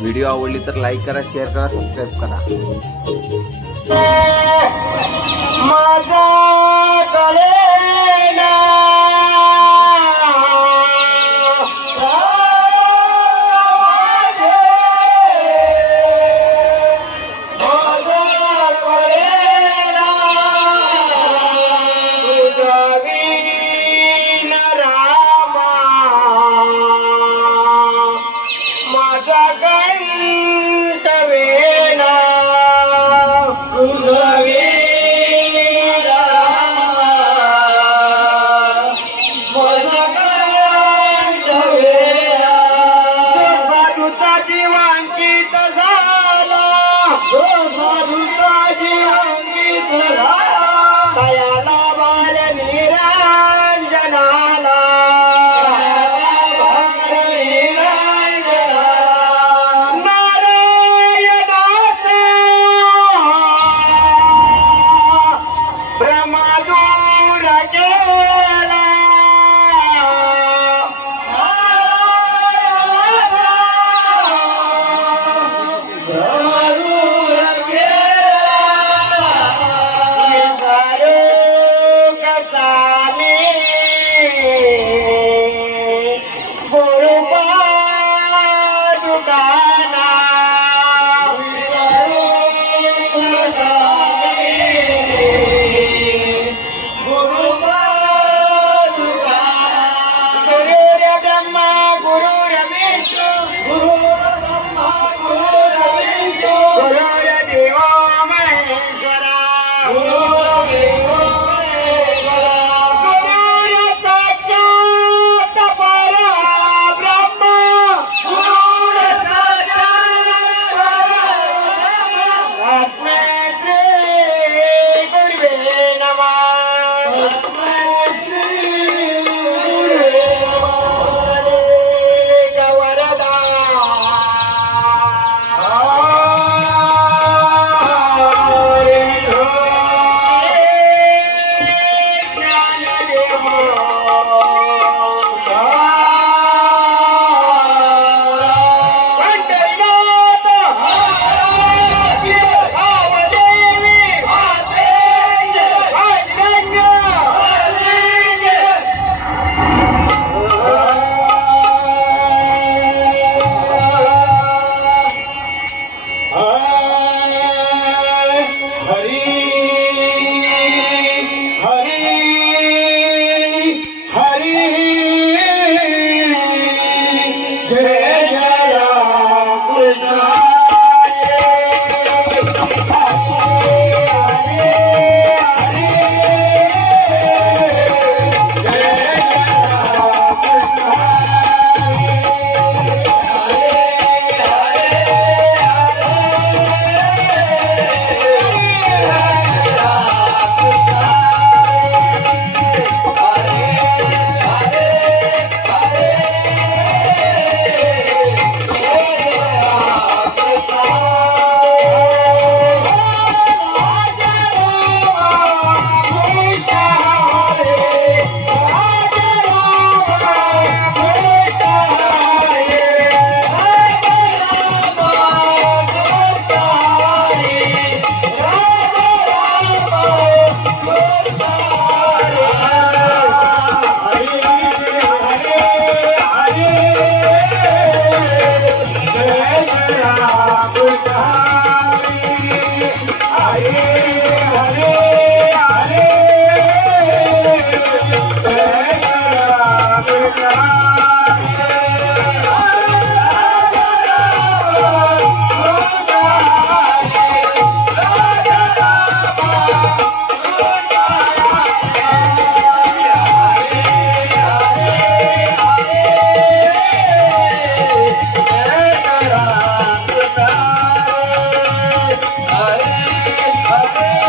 Video आवडली तर like करा, शेअर करा, सबस्क्राईब करा. माझा कलेना Hare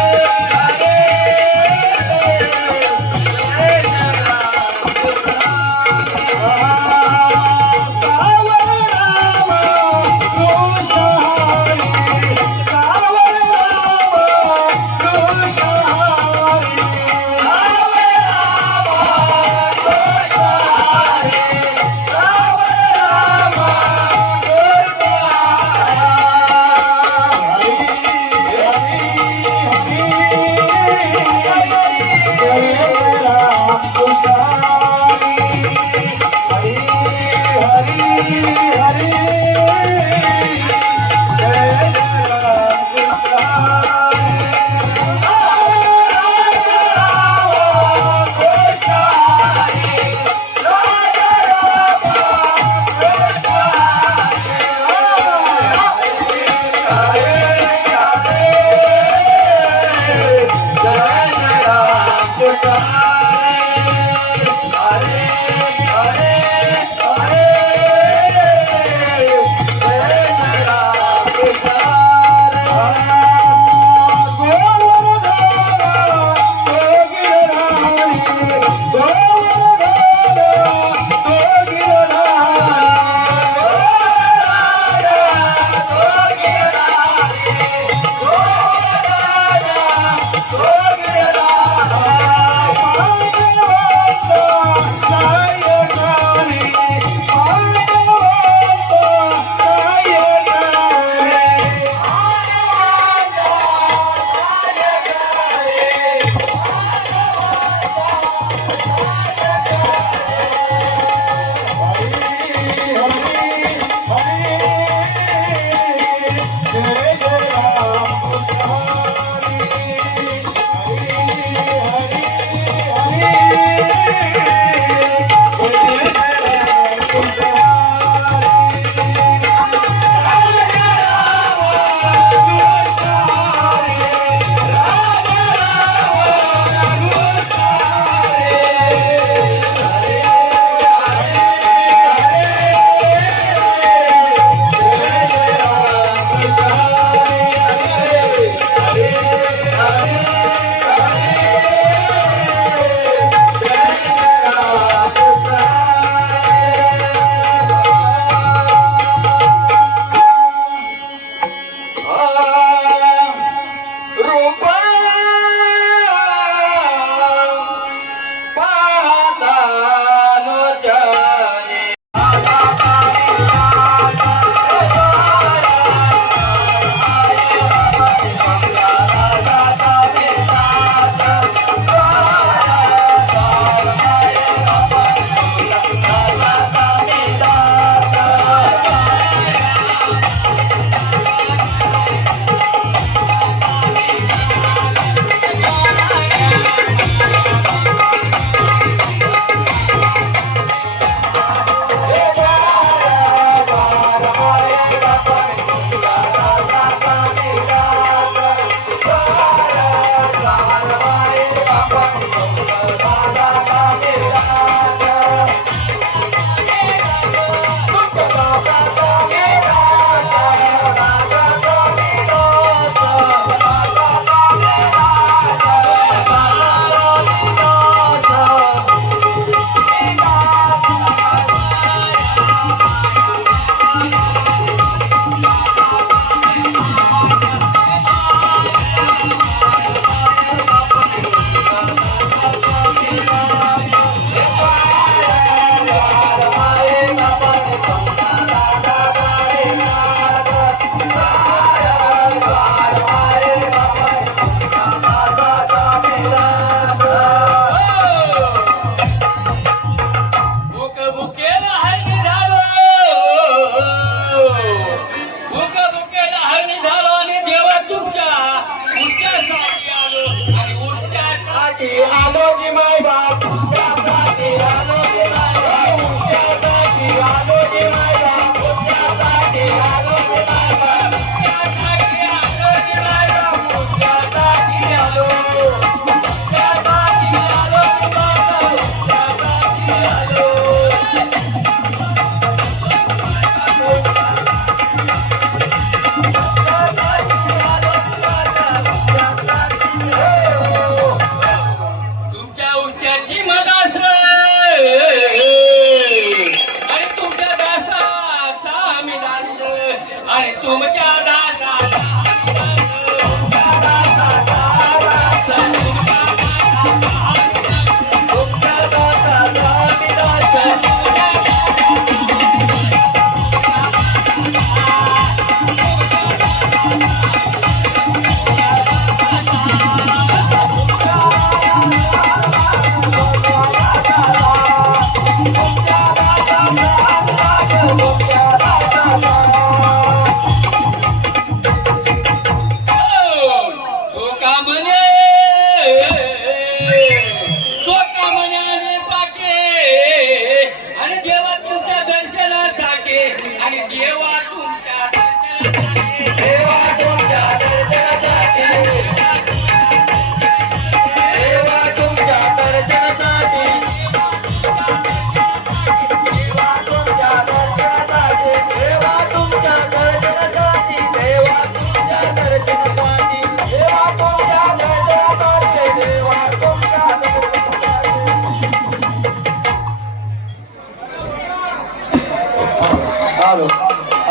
आलो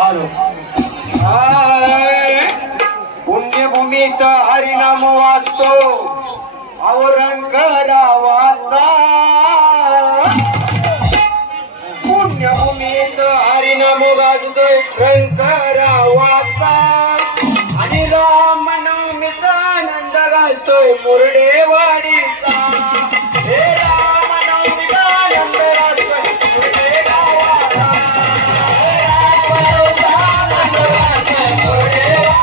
आलो पुण्यभूमीचा हरिनाम वाचतो औरंगाबादचा पुण्यभूमीचा हरिनाम वाचतोय शंकरावाचा आणि रामनवमीचा आनंद गाजतोय मुरडेवाडीचा हे रामनवमीचा आनंद गाजतोय मुरडे गावाला. हे रामनवमीचा आनंद गाजतोय मुरडेवाडीचा.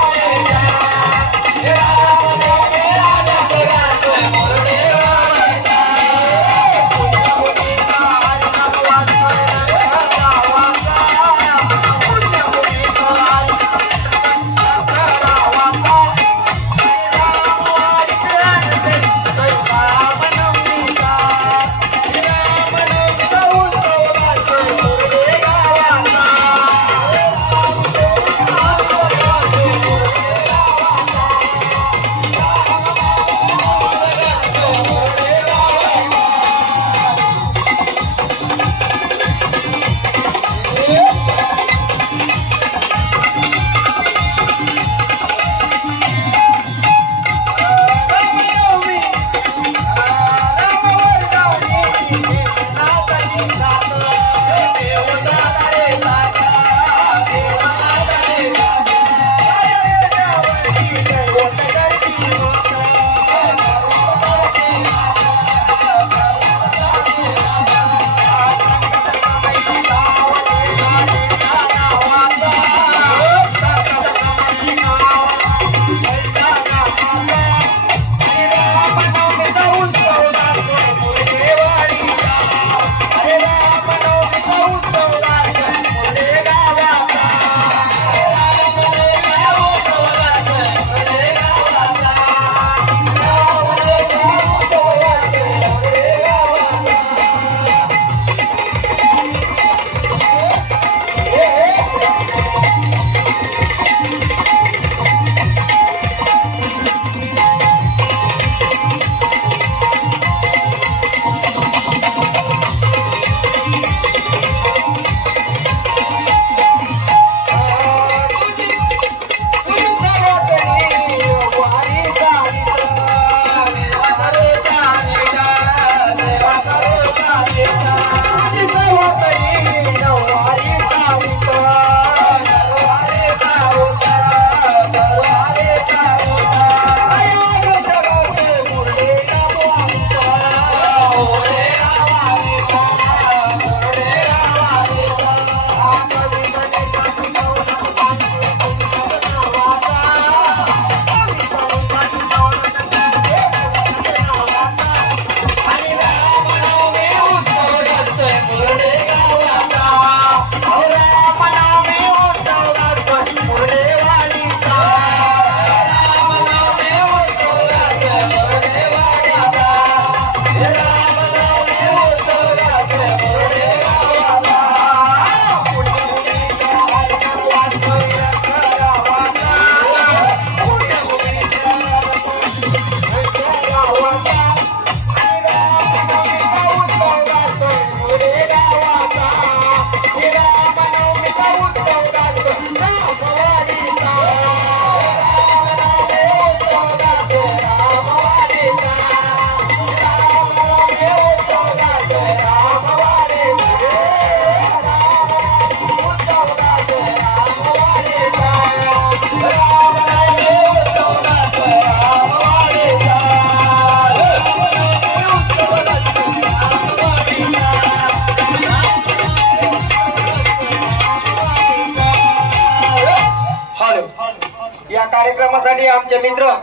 कार्यक्रमासाठी आमचे मित्र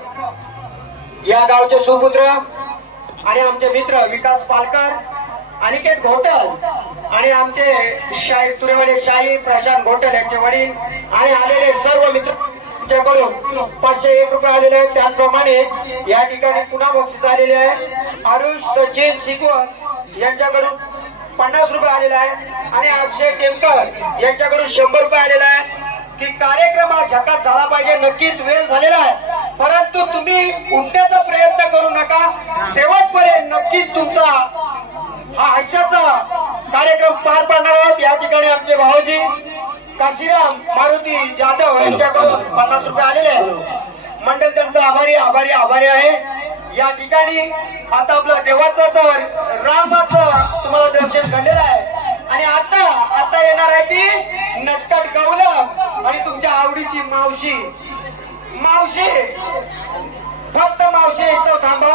या गावचे सुपुत्र आणि आमचे मित्र विकास पालकर, अनिकेत घोटल आणि आमचे शाही तुरेवाले शाही प्रशांत घोटल यांचे वडील आणि आलेले सर्व मित्र कडून 501 रुपये आलेले आहेत. त्याचप्रमाणे या ठिकाणी पुन्हा बक्षीस आलेले आहे. अरुण सचिन शिकवत यांच्याकडून 50 रुपये आलेले आहे आणि अक्षय टेमकर यांच्याकडून 100 रुपये आलेले आहे. की कार्यक्रम हा झकास झाला पाहिजे. नक्कीच वेळ झालेला आहे, परंतु तुम्ही उठण्याचा प्रयत्न करू नका. शेवटपर्यंत नक्कीच तुमचा हा हास्याचा कार्यक्रम पार पाडणार आहोत. या ठिकाणी आमचे भाऊजी काशीराम मारुती जाधव यांच्याकडून 50 रुपये आलेले आहे. मंडळ त्यांचा आभारी आहे. या ठिकाणी आता आपलं देवाचं तर रामाचं तुम्हाला दर्शन घडलेलं आहे आणि आता येणार आहे ती नटकट गवलं आणि तुमच्या आवडीची मावशी. फक्त मावशी इथं थांबा.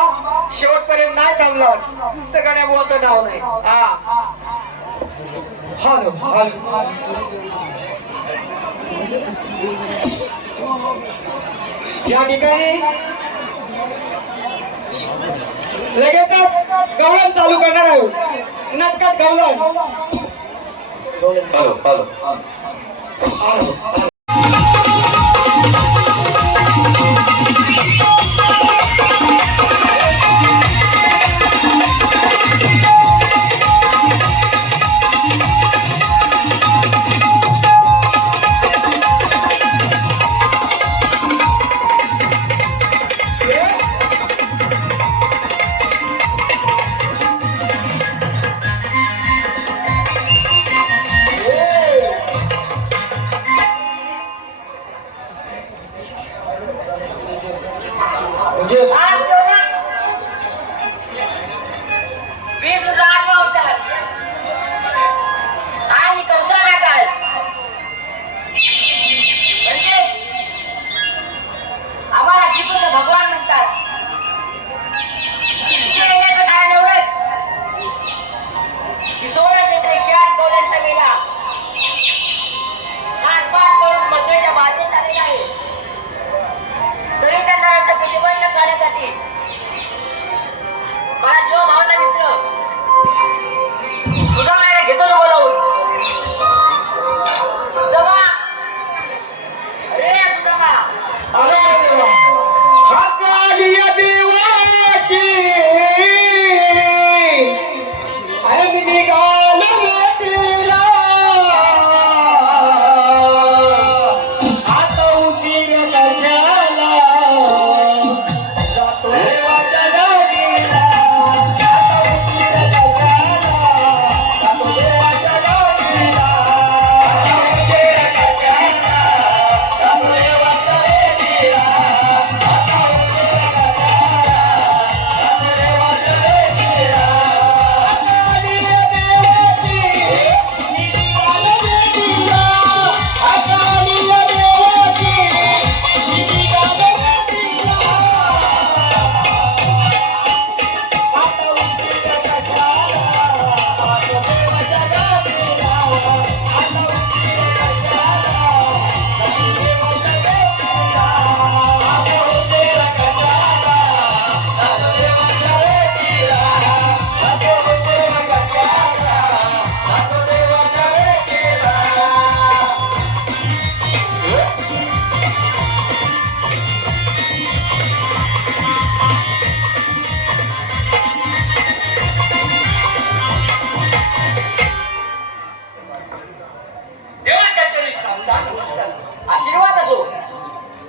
शेवटपर्यंत नाही थांबलं तर गाण्या बोलतं नाव नाही. या ठिकाणी लगेच गवळण चालू करणार आहोत. नटकट गवळण.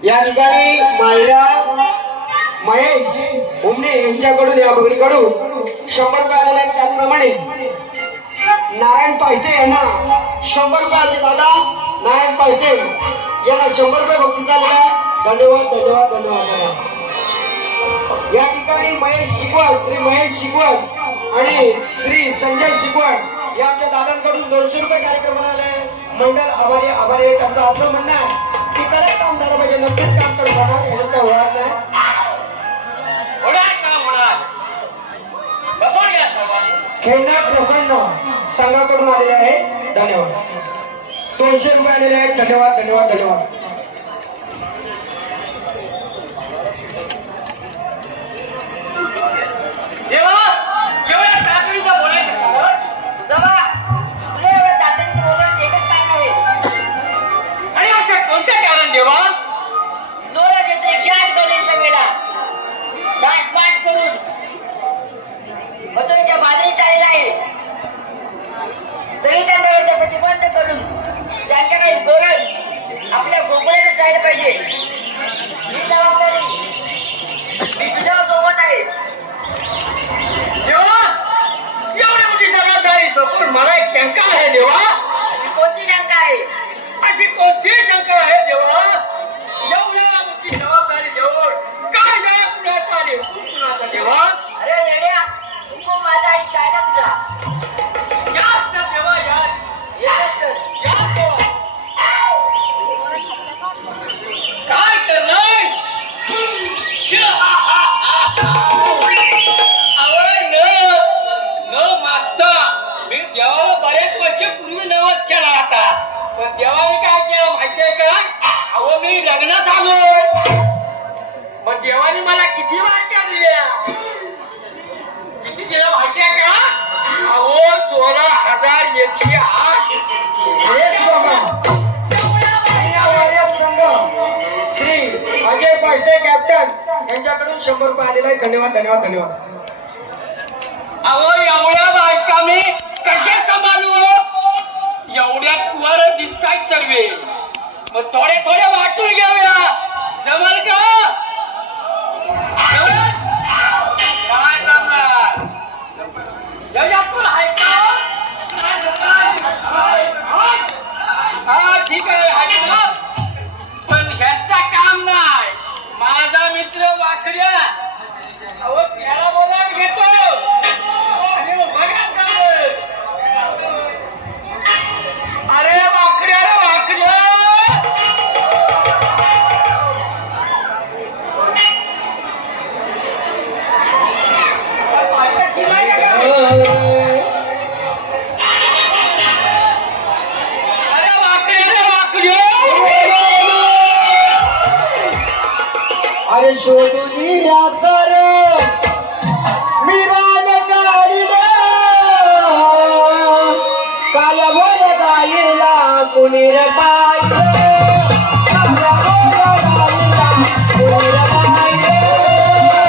या ठिकाणी मायरा महेश उमने यांच्याकडून या बहिणीकडून 100 रुपये आलेले आहेत. त्याचप्रमाणे नारायण पायस्ते यांना 100 रुपये आले. दादा नारायण पायस्ते यांना 100 रुपये बक्षीस आलेले आहे. धन्यवाद. या ठिकाणी महेश शिकवत, श्री महेश शिकवत आणि श्री संजय शिकवत या आपल्या दादांकडून 200 रुपये कार्यक्रम आले. मंडळ आभारी त्यांचं असं म्हणणं आहे की कडक काम झालं पाहिजे. नक्कीच काम करत जाणार, याच्यात काय होणार नाही. खेळणार प्रसन्न संघाकडून आलेले आहे. धन्यवाद. 200 रुपये आलेले आहेत. धन्यवाद. राहिलं पाहिजे. ही जबाबदारी मी तुझ्या सोबत आहे. देवा, एवढी मोठी जबाबदारी सोडून मला एक शंका आहे देवा. अशी कोणती शंका आहे? अशी कोणती शंका आहे देवा? एवढ्या मोठी जबाबदारी देऊन काय जरा कुणाचा आणि हुकूम कुणाचा देवा? अरे येड्या, हुकूम माझा आणि कायदा तुझा. याच तर देवा, याच तर याच देवा. काय करणार? न मागता मी देवाला बरेच वर्षपूर्वी नवस केला होता. पण देवाने काय केलं माहितीये का? अहो मी लग्नास आलो. मग देवाने मला किती वाट्या दिल्या? किती दिल्या माहितीये का? अहो 16,108. श्री अजय पाचडे कॅप्टन यांच्याकडून 100 रुपये आलेला आहे. धन्यवाद धन्यवाद धन्यवाद. अहो एवढ्या बायका मी कशा सांभाळू? एवढ्या कुवार दिसतायत सर्वे. मग थोडे थोडे वाटून घेऊया. जमल का? काय जमणार? आहे का? हा ठीक आहे ना. पण ह्याचा काम नाही. माझा मित्र वाखड्या अहो त्याला बोला घेतो आणि बघा काय. अरे वाखड्या रे वाखड्या. अरे शोधून या सर मी रान काढिला. काया बोल गाईला कुणी रे पाहिलं. काया बोल गाईला कुणी रे पाहिलं.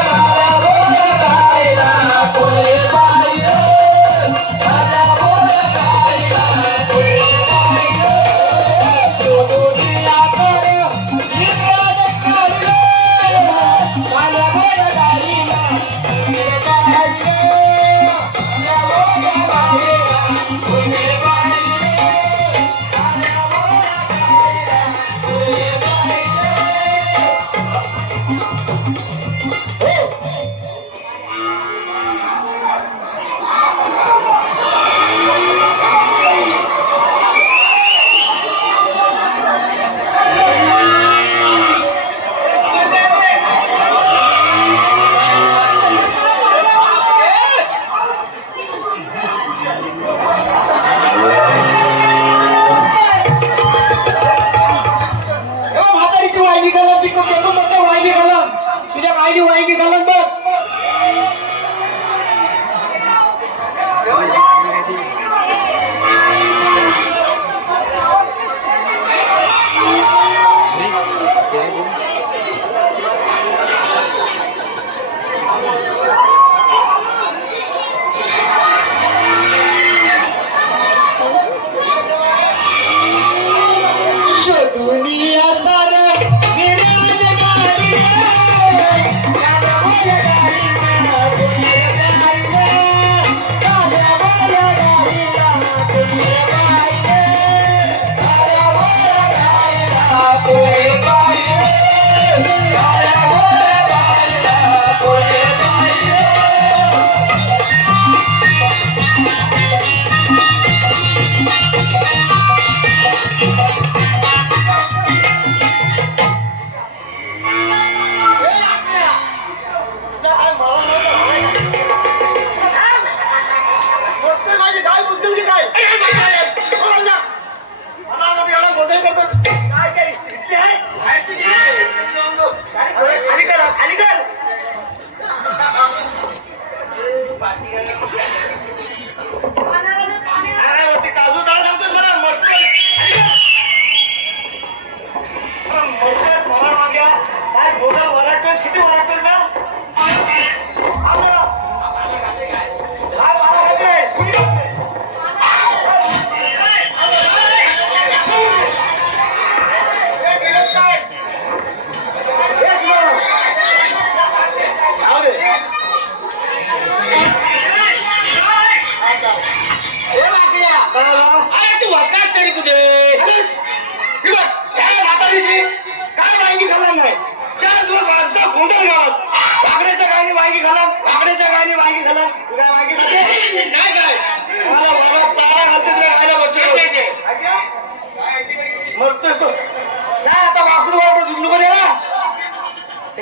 काया बोल गाईला कुणी रे पाहिलं. काया बोल गाईला कुणी रे पाहिलं. शोधून या सर मी रान काढिला. काया बोल गाईला कुणी रे पाहिलं. काया बोल गाईला कुणी रे पाहिलं. काया बोल गाईला कुणी रे म्हातारीची वायगी घालून पिकं करून बघ. वायगी घालून तुझ्या गायची वायगी घालून बघ. शोधून या सर मी रान काढिला. काया बोल गाईला कुणी रे पाहिलं. काया बोल गाईला कुणी रे पाहिलं. काया बोल गाईला कुणी रे पाहिलं. काया बोल गाईला कुणी रे पाहिलं.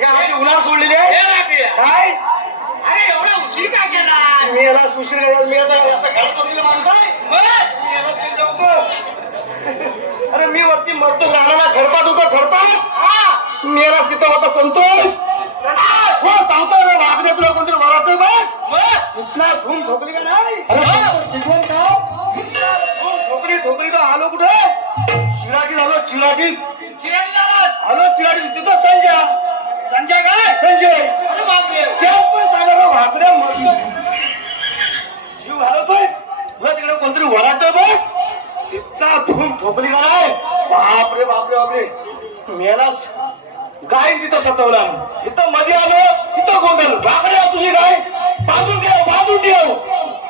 हे आमची उन्हाळ सोडलेली आहे काय अरे एवढा उशीर का केला मी याला सुशील मी याला असं घरात बसलेला माणूस आहे मी याला स्टील जाऊतो अरे मी वरती मरतो जाणारा घरपात होता घरपात मी याला तिथं होता संतोष हो सांगतो ना वागण्या तुला कोणतरी वरात बघ इथला धूम ठोकली का नाही शिकवण का ठोकली ठोकली तर आलो कुठे चिरागी झालो चिरागी आलो चिरागी तिथं संजय काय संजय त्यात पण सांगा भाकड्या जीव घालवतोय तुला तिकडे कोणतरी वरात बघ इतका धूम ठोकली का नाही बापरे बापरे बापरे मेलास गाय तिथं सतवला इथं मध्ये आलो तिथं गोंधळ भाकड्या तुझी गाय बाजून ठेव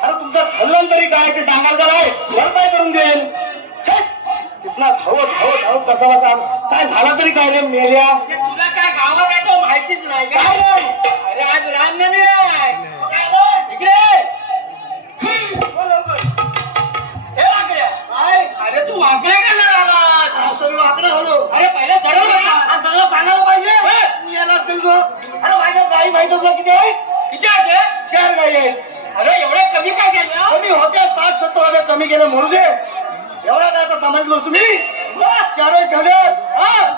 अरे तुमचं खल्लन तरी काय ते सांगाल का नाही भरपाई करून देईल तिथला धावत कसा बसा काय झाला तरी काय रे मेल्या तुला काय गावात आहे तो माहितीच नाही का काय नाही अरे आज रामनवमी आहे इकडे हे वाकड्या काय अरे तू वाकड्या का झाला सगळं वाकडं झालो अरे पहिला ठरवलं ना हा सगळं सांगायला पाहिजे मी याला असेल तो अरे माझ्या गाई माहित तुला किती आहे किती आहे 4 गाई आहे अरे एवढे कमी काय केलं कमी होत्या 60-70 कमी केलं म्हणू दे एवढा काय आता समजलो तुम्ही 4 ठेवले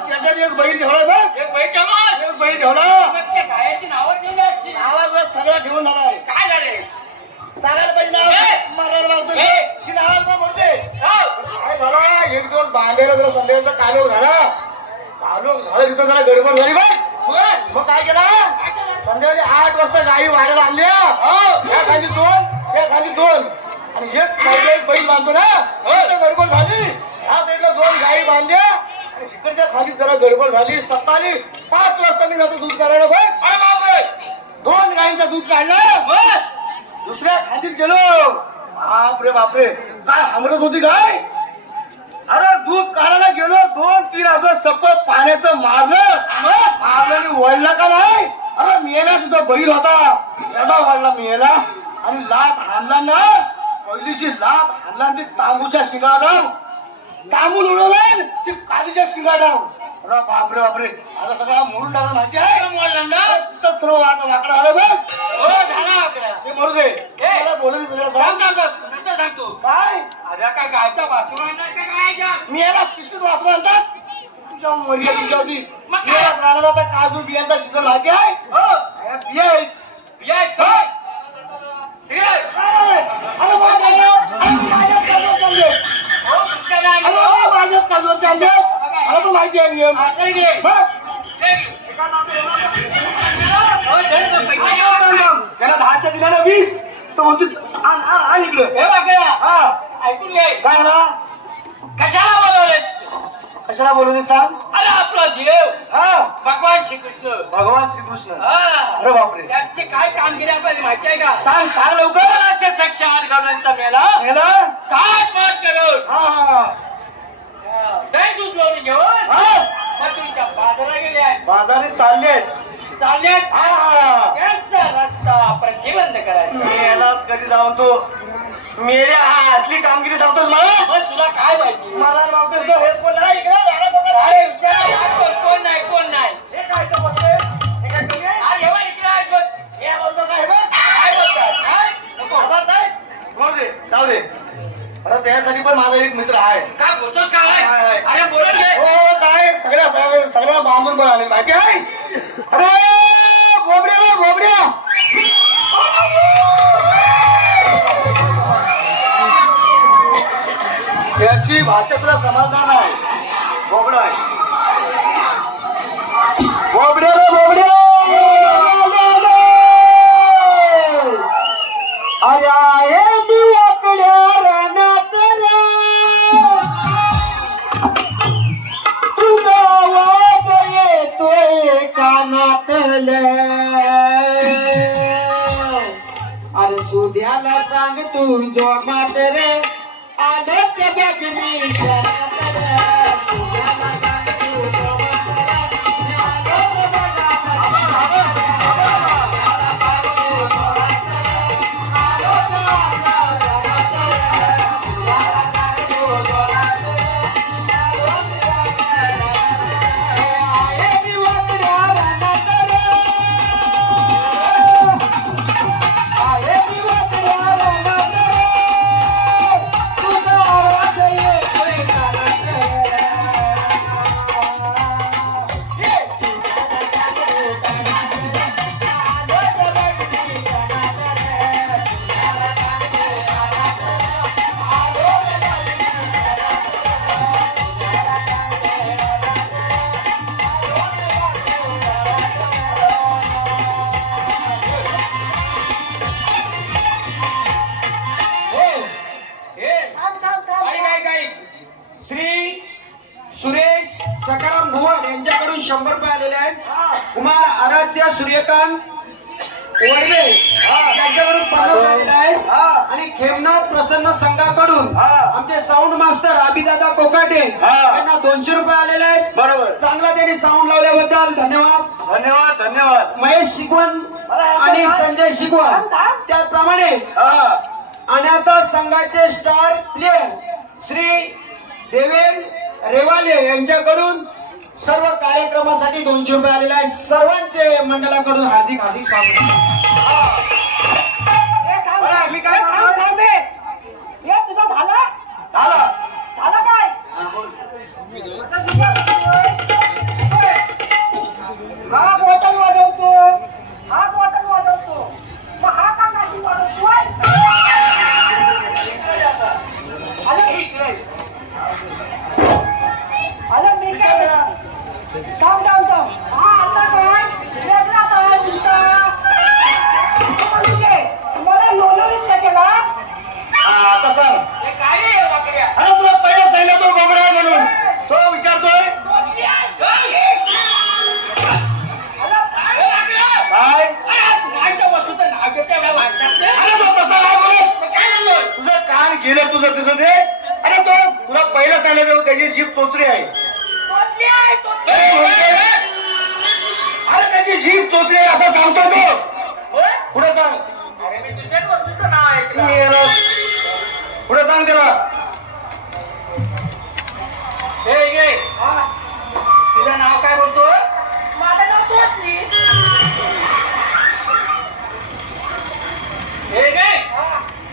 त्याच्यात एक बैल ठेवला बघ एक बैठ ठेवला एक बैल ठेवला मग त्या गायाची नावं ठेवली असतील आवाज सगळा ठेवून झालाय काय झाले सांगायला पाहिजे नाव मारायला लावतोय की नाव का म्हणते काय झाला एक दिवस बांधायला जरा संध्याकाळचा कालोख झाला तिथं जरा गडबड झाली बघ मग काय केला संध्याकाळी 8 वाजता गाई वाढायला आणल्या या खाली 2 त्या खाली 2 आणि एक बैल बांधतो ना गडबड झाली ह्या साईडला 2 गाई बांधल्या आणि इकडच्या खाली जरा गडबड झाली सकाळी 5 वाजता मी जातो दूध काढायला बघ अरे बापरे 2 गाईंचं दूध काढलं दुसऱ्या खालीत गेलो बापरे बापरे काय हमरत होती गाय अरे दूध काढायला गेलो 2-3 असं सप्प पाण्याचं मारलं आणि वळला का नाही अरे मेला सुद्धा बैल होता त्याचा वळला मेला आणि लात हाणला ना पहिलीची लात हाणला ती तांबूच्या शिंगाडाव तांबूल उडवलं ती कालीच्या शिंगाडाव अरे बापरे बापरे आता सगळा मोडून टाकला माहिती आहे सर्व वाकडं आलं बघ ते मरू दे मला बोलू सगळं सांगतो काय अरे काय गायचा वासरू आहे ना काय मी याला पिशवीत वाचून आणतात तुझ्या मर्या तुझ्यावरती मी याला राहणार आता काजू बियांचा शिजन माहिती आहे बिया आहेत बिया आहेत काय? अरे माझ्याच काजूवर चालले हो, तुमच्या काय आलं? अरे माझ्याच काजूवर चालले मला पण माहिती आहे नियम आता घे. बघ. घे. हो, चल मग पैसे घेऊ. त्याला 10च्या दिला 20 तो म्हणतो आण इकडं हे वाकड्या, हा ऐकून घे. काय म्हणा कशाला बोलवले कशाला बोलू सांग अरे आपला देव हा भगवान श्रीकृष्ण भगवान श्रीकृष्ण हा. अरे बापरे त्यांची काय कामगिरी आपल्याला माहिती आहे का सांग लवकर कोणाचे साक्षात घडवंत मेला मेला ताट मात करून हा काय दूध लावून घेऊन हा मग तुमच्या बाजारात गेले आहे बाजारात चालले चालल्यात हा त्यांचा रस्ता प्रतिबंध करायचा मेलाच कधी जाऊन तो मेल्या हा असली कामगिरी सांगतोस मला मग तुला काय माहिती मला लावतोस तो हे कोण नाही इकडे झाडा कोण अरे विचार कोण नाही कोण नाही हे काय तर बसले हे काय कमी आहे अरे एव्हा इकडे आहे बघ. हे बोलतो काय बघ काय बोलतात काय नको आवाज नाही बोल दे जाऊ दे अरे त्यासाठी पण माझा एक मित्र आहे काय बोलतोस काय आहे. अरे बोलत घे हो काय सगळ्या बांबून पण आले माहिती आहे अरे बोबड्या याची भाषा तुला समजणार नाही बोबडा आहे बोबड्या अरे आहे मी वाकड्या रानात तुझा आवाज येतोय कानातल अरे सुद्याला सांग तू जो मात्र आलोच बघ मी शरणात रे. सुद्याला सांग तू जो मात्र आलोच बघ 100 रुपये आलेले आहेत. कुमार आराध्य सूर्यकांत वडवे यांच्याकडून 50 आलेले आहेत. आणि खेमनाथ प्रसन्न संघाकडून आमचे साऊंड मास्टर अभिदादा कोकाटे यांना 200 रुपये आलेले आहेत. बरोबर. चांगला त्यांनी साऊंड लावल्याबद्दल धन्यवाद. धन्यवाद धन्यवाद. महेश शिकवण आणि संजय शिकवण त्याचप्रमाणे आणि आता संघाचे स्टार प्लेयर श्री देवेन रेवाले यांच्याकडून सर्व कार्यक्रमासाठी 200 रुपये आलेले आहेत. सर्वांचे मंडळाकडून हार्दिक हार्दिक स्वागत. बरं, मी काय सांगतो? तुझं झालं झालं. झालं काय हा बॉटल वाजवतो मग हा का नाही वाजवतोय अरे मी काय थांब हा आता काय वेगळा काय तुमचा तुम्हाला लोणवलीत नाही केला आता सांग. अरे तुला पहिला सांगितलं तो डोंगरा आहे म्हणून तो विचारतोय काय. अरे तो तसा नाही बोलत. तुझं कान गेलं तुझं ते. अरे तो तुला पहिला सांगितलं त्याची जीभ चोचरी आहे. अरे त्याची जीभ चोचरी आहे असं सांगतो तो. पुढे सांग. पुढे सांग त्याला. तुझं नाव काय बोलतो? माझं नाव तोच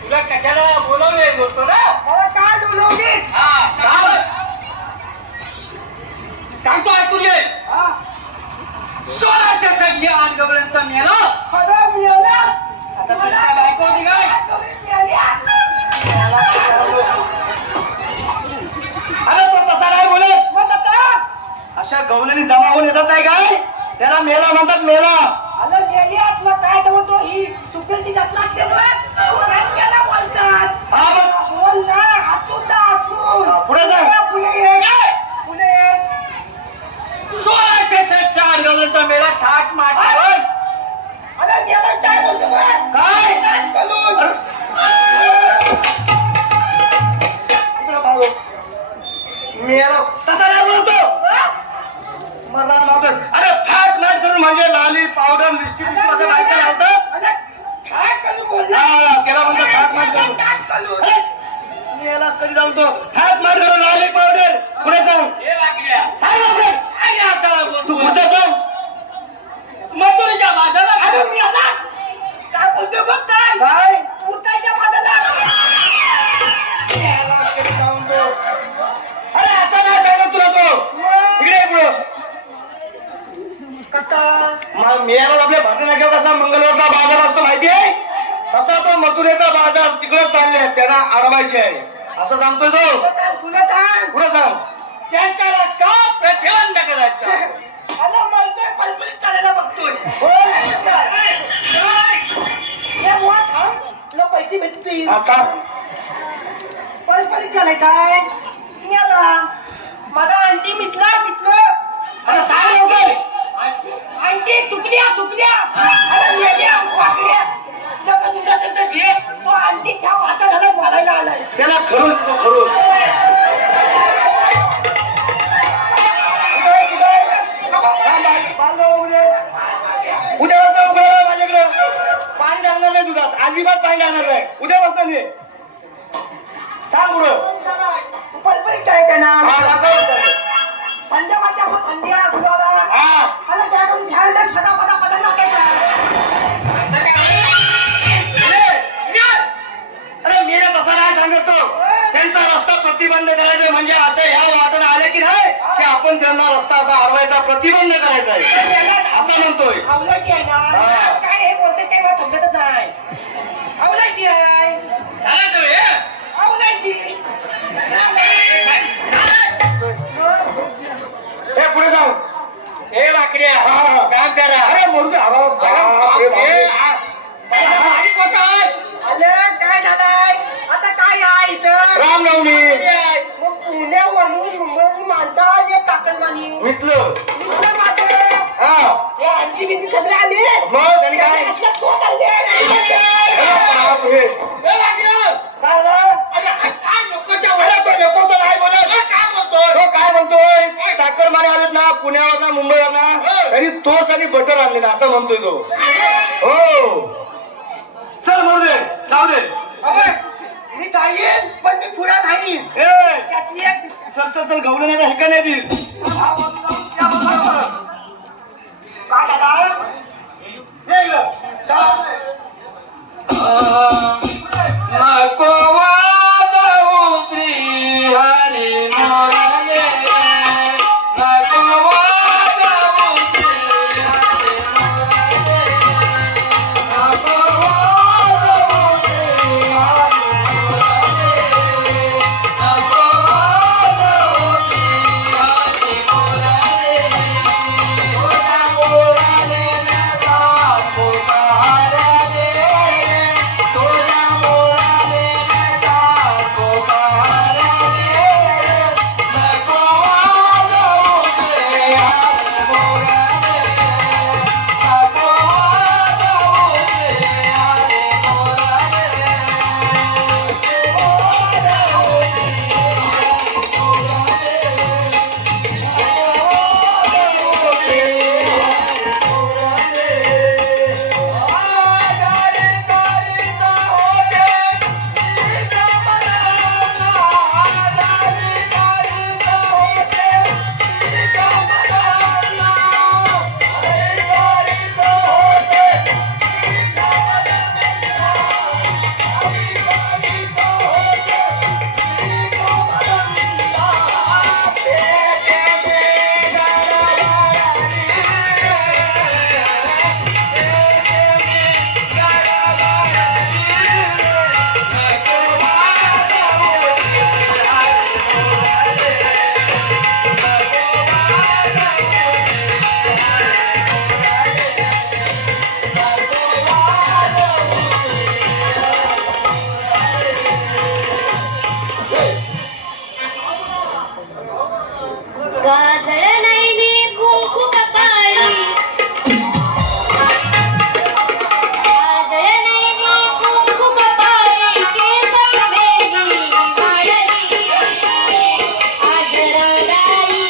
तुला कशाला बोलवले बोलतो ना? मला काय डोलवली सांगतो ऐकून घे. 16 शतकाची आठ गबळ्यांचा मेला खरं मिळालं आता तुझ्या बायको निघाय. अरे तो तसा नाही बोलत. अशा गवलेनी जमा होऊन येतात नाही काय त्याला मेला म्हणतात. मेला आलं गेली आत्मा काय बोलतो ही चुकेल जात लागते बोलतात हा बघ. बोल ना हातून पुढे सांग. पुढे 16 शतकाच्या आठ गबळ्यांचा मेला थाट माटावर आलं गेलं काय बोलतो काय इकडं पाहू. मेला तसा नाही बोलतो. मला नव्हतं. अरे थाट नाही करून म्हणजे लाली पावडर लिस्टिक असं बायका लावतात. त्याला म्हणतो थाट मार करून. मेलाच कधी जाऊन तो थाट मार करून लाली पावडर. पुढे सांग. सांग लवकर. तू पुढे सांग. मथुरेच्या बाजारात काय बोलतो बघ काय काय उठायच्या बदला मेलाच कधी जाऊन तो. अरे असं नाही सांगत तुला तो. इकडे ये पुढं. मेला आपल्या भाटनाक्या कसा मंगळवारचा बाजार असतो माहिती आहे तसा तो मथुरेचा बाजार तिकडे चालले त्यांना अडवायचे आहे असं सांगतोय तो. तुला काय पुढे सांग. त्यांच्याला का प्रतिबंध करायचा? आलं म्हणतोय पलपलीत करायला बघतोय हे बुवा थांब तुला पैसे भेटतील आता पलपलीत कराय काय याला माझा आणखी मिटला अरे सांग लवकर. आणखी तुकड्या अरे वेगळ्या वाकड्या जग तुझा त्याचं घे तो आणखी त्या वाटा झाला बोलायला आलाय त्याला खरूच तो खरूच. उद्या वाजता उघडा माझ्याकडे पाणी टाकणार नाही दुधात अजिबात पाणी टाकणार नाही. उद्या वाजता ये. सांग पुढं. पलपलीत काय का ना दाखव. पंजाबाच्या संध्या तुला आला काय करून घ्यायला फटा अरे मी तसा नाही सांगत तो. त्यांचा रस्ता प्रतिबंध करायचा म्हणजे असं ह्या वाटून आले की नाही की आपण त्यांना रस्ता असा हरवायचा प्रतिबंध करायचा आहे असं म्हणतोय. आवलाची आहे ना काय हे बोलते काय मला समजतच नाही आवलाची आहे झालं तुम्ही आवलाची हे पुढे जाऊ. हे वाकड्या हा. काम करा. अरे मोठे हे, अरे आणि कोणतं आहे? आलं काय झालंय आता काय आहे इथं रामनवमी मग पुण्यावरून मुंबई मानता एक काकलवाणी मिटलं. इथलं माझं बाकी बिंदी सगळे आले मग त्यांनी काय आपल्या तोंडाला द्या, नाही म्हणते. बापरे. काय झालं? नको तो नाही बोलत. तो काय म्हणतोय साखरमाने आलेत ना पुण्यावर ना मुंबईवर ना तरी तोच आणि बटर आणलेला असं म्हणतोय तो. हो चल म्हणू दे जाऊ दे. अबे, मी जाईन पण मी पुरा नाही ए, त्यातली एक चल चल चल गवलं नाही हलका नाही देईल. काय झालं? ये इकडं. नको वाजवू श्री हरी मोरले, नको वाजवू श्री हरी मोरले, नको वाजवू श्री हरी मोरले, नको वाजवू श्री हरी मोरले, मोरा मोरले नका पुकारले, तोरा मोरले नका पुकारले, नको वाजवू श्री हरी मोरले, नको वाजवू श्री हरी गाजळ नैनी कुंकू कपाळी, गाजळ नैनी कुंकू कपाळी, केस कवेली माळली, आज रडाई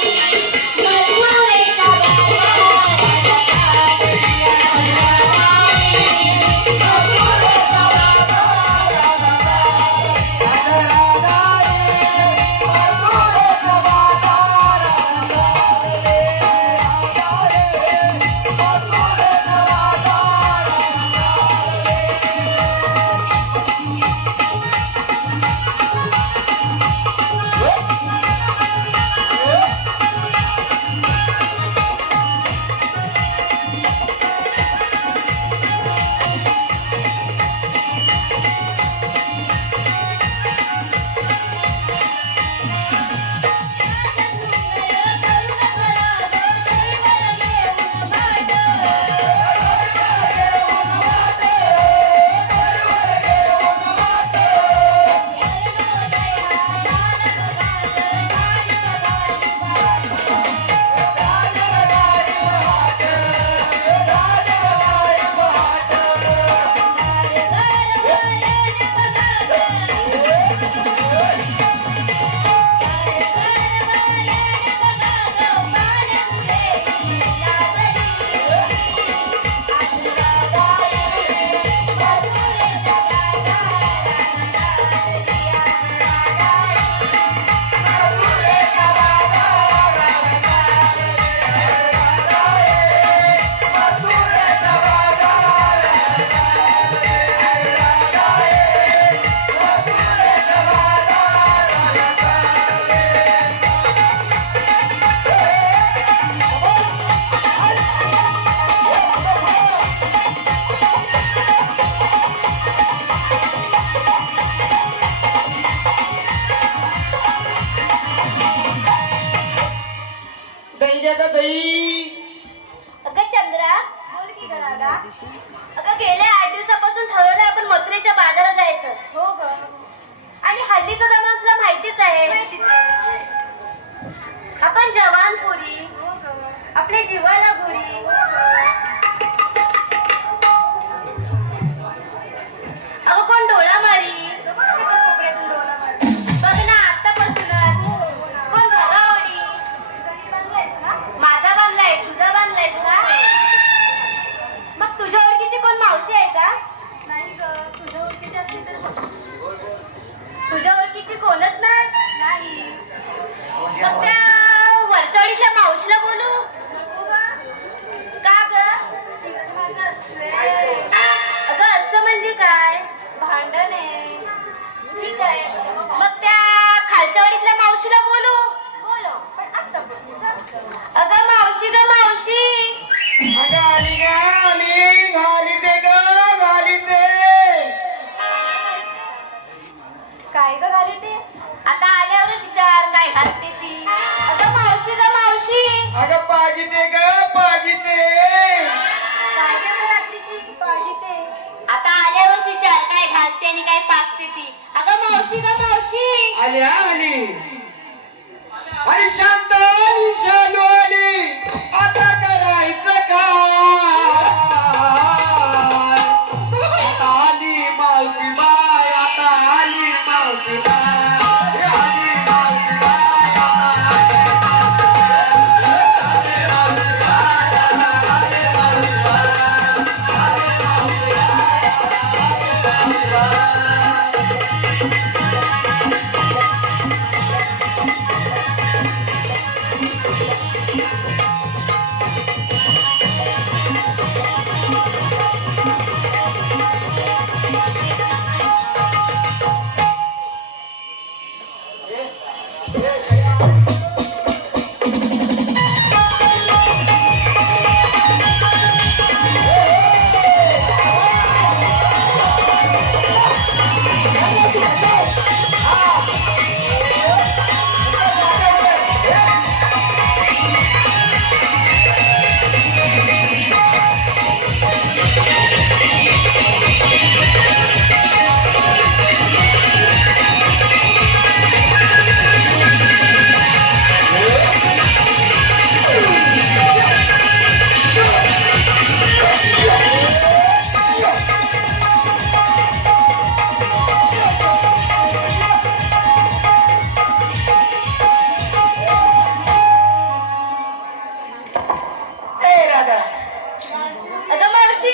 मधुरेचा का दही? अगं चंद्रा, बोल की गं. अगं गेल्या 8 दिवसापासून ठरवलंय आपण मथुरेच्या बाजारात जायचं. हो ग. आणि हल्लीचा जमाना तुला माहितीच आहे. आपण जवान पोरी, आपले जीवाला घोरी, अगं पाजी ते ग पाजी ते काय गं रात्रीची पाहिजे ते आता आल्यावर विचार काय घालते आणि काय पाचते ती अगं मावशी का मावशी आली आली आणि शांत आली शालू आली आता करायचं काय आता आली मावशी बाय आता आली मावशी बाय आली मावशी बाय अगं मावशी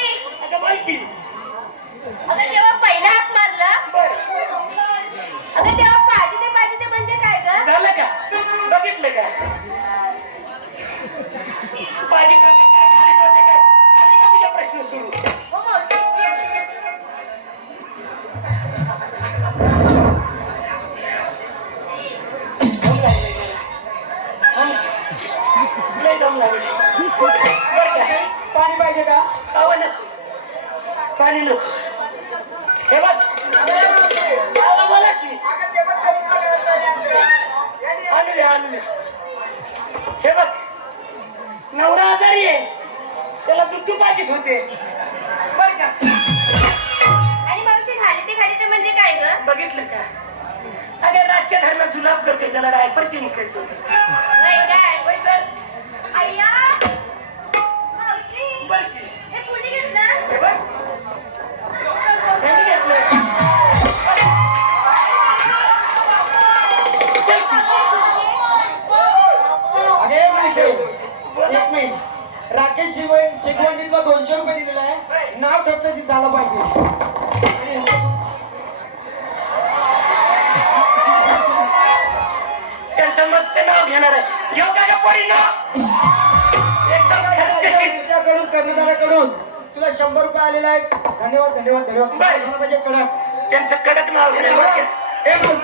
अगं जेव्हा पहिला हाक मारला अगं तेव्हा पाहिजे ते म्हणजे काय ग झालं का बघितलं का पाणी तुझा प्रश्न सुरू हो मावशी लय दम लागले पाणी पाहिजे का आव ना पाणी नो हे बघ आवा बोला की आणूया हे बघ नवरा आजारी आहे त्याला दुःखी पाहिजेच होते बर का आणि मावशी खाली ते म्हणजे काय ग बघितलं का अरे रातच्या घरला जुलाब करते त्याला डायपर चेंज करतो नाही काय अय्या मावशी बर की हे कुणी घेतलं हे बघ त्यांनी घेतलं अगे माहिती एक मिनिट राकेश शिकवणीतला 200 रुपये दिलेला आहे नाव ठेवताची झालं पाहिजे त्यांचं मस्त नाव घेणार आहे घेऊ का पोरी नाव एकदम खसखशीत तुझ्याकडून कर्णधाराकडून तुला 100 रुपये आलेले आहेत धन्यवाद धन्यवाद धन्यवाद बरं. पाहिजे कडक त्यांचं कडक नाव घेणार बरं का? हे बघ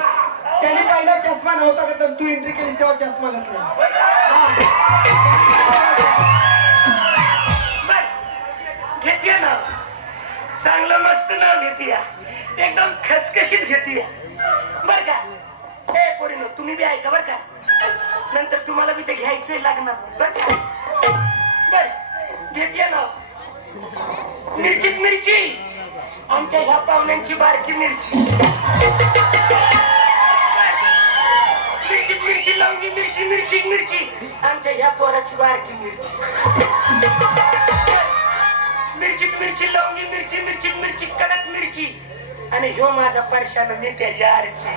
त्यांनी पहिला चष्मा नव्हता का तर तू एंट्री केलीस तेव्हा चष्मा घातला घेते नाव चांगलं मस्त नाव घेते एकदम खसखशीत घेते बर का हे पोरी तुम्ही बी ऐका बर का नंतर तुम्हाला बी ते घ्यायचंय लागणार बर का बर घेते नाव मिरचीत मिरची आमच्या ह्या पाहुण्यांची बारकी मिरची मिरचीत मिरची लवंगी मिरची मिरची मिरची आमच्या ह्या पोराची बारकी मिरची मिरचीत मिरची लवंगी मिरची मिरची मिरची कडक मिरची आणि ह्यो माझा परशान मी त्याच्या आरची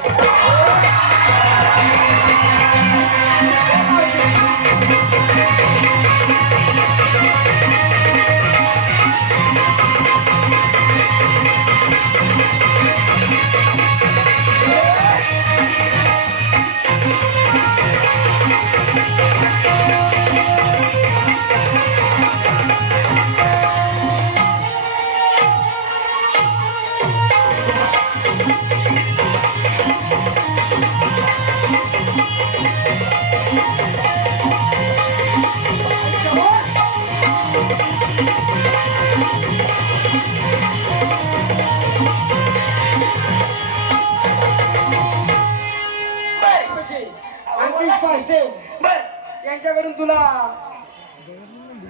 अंकिश पास्टे बर यांच्याकडून यांच्याकडून तुला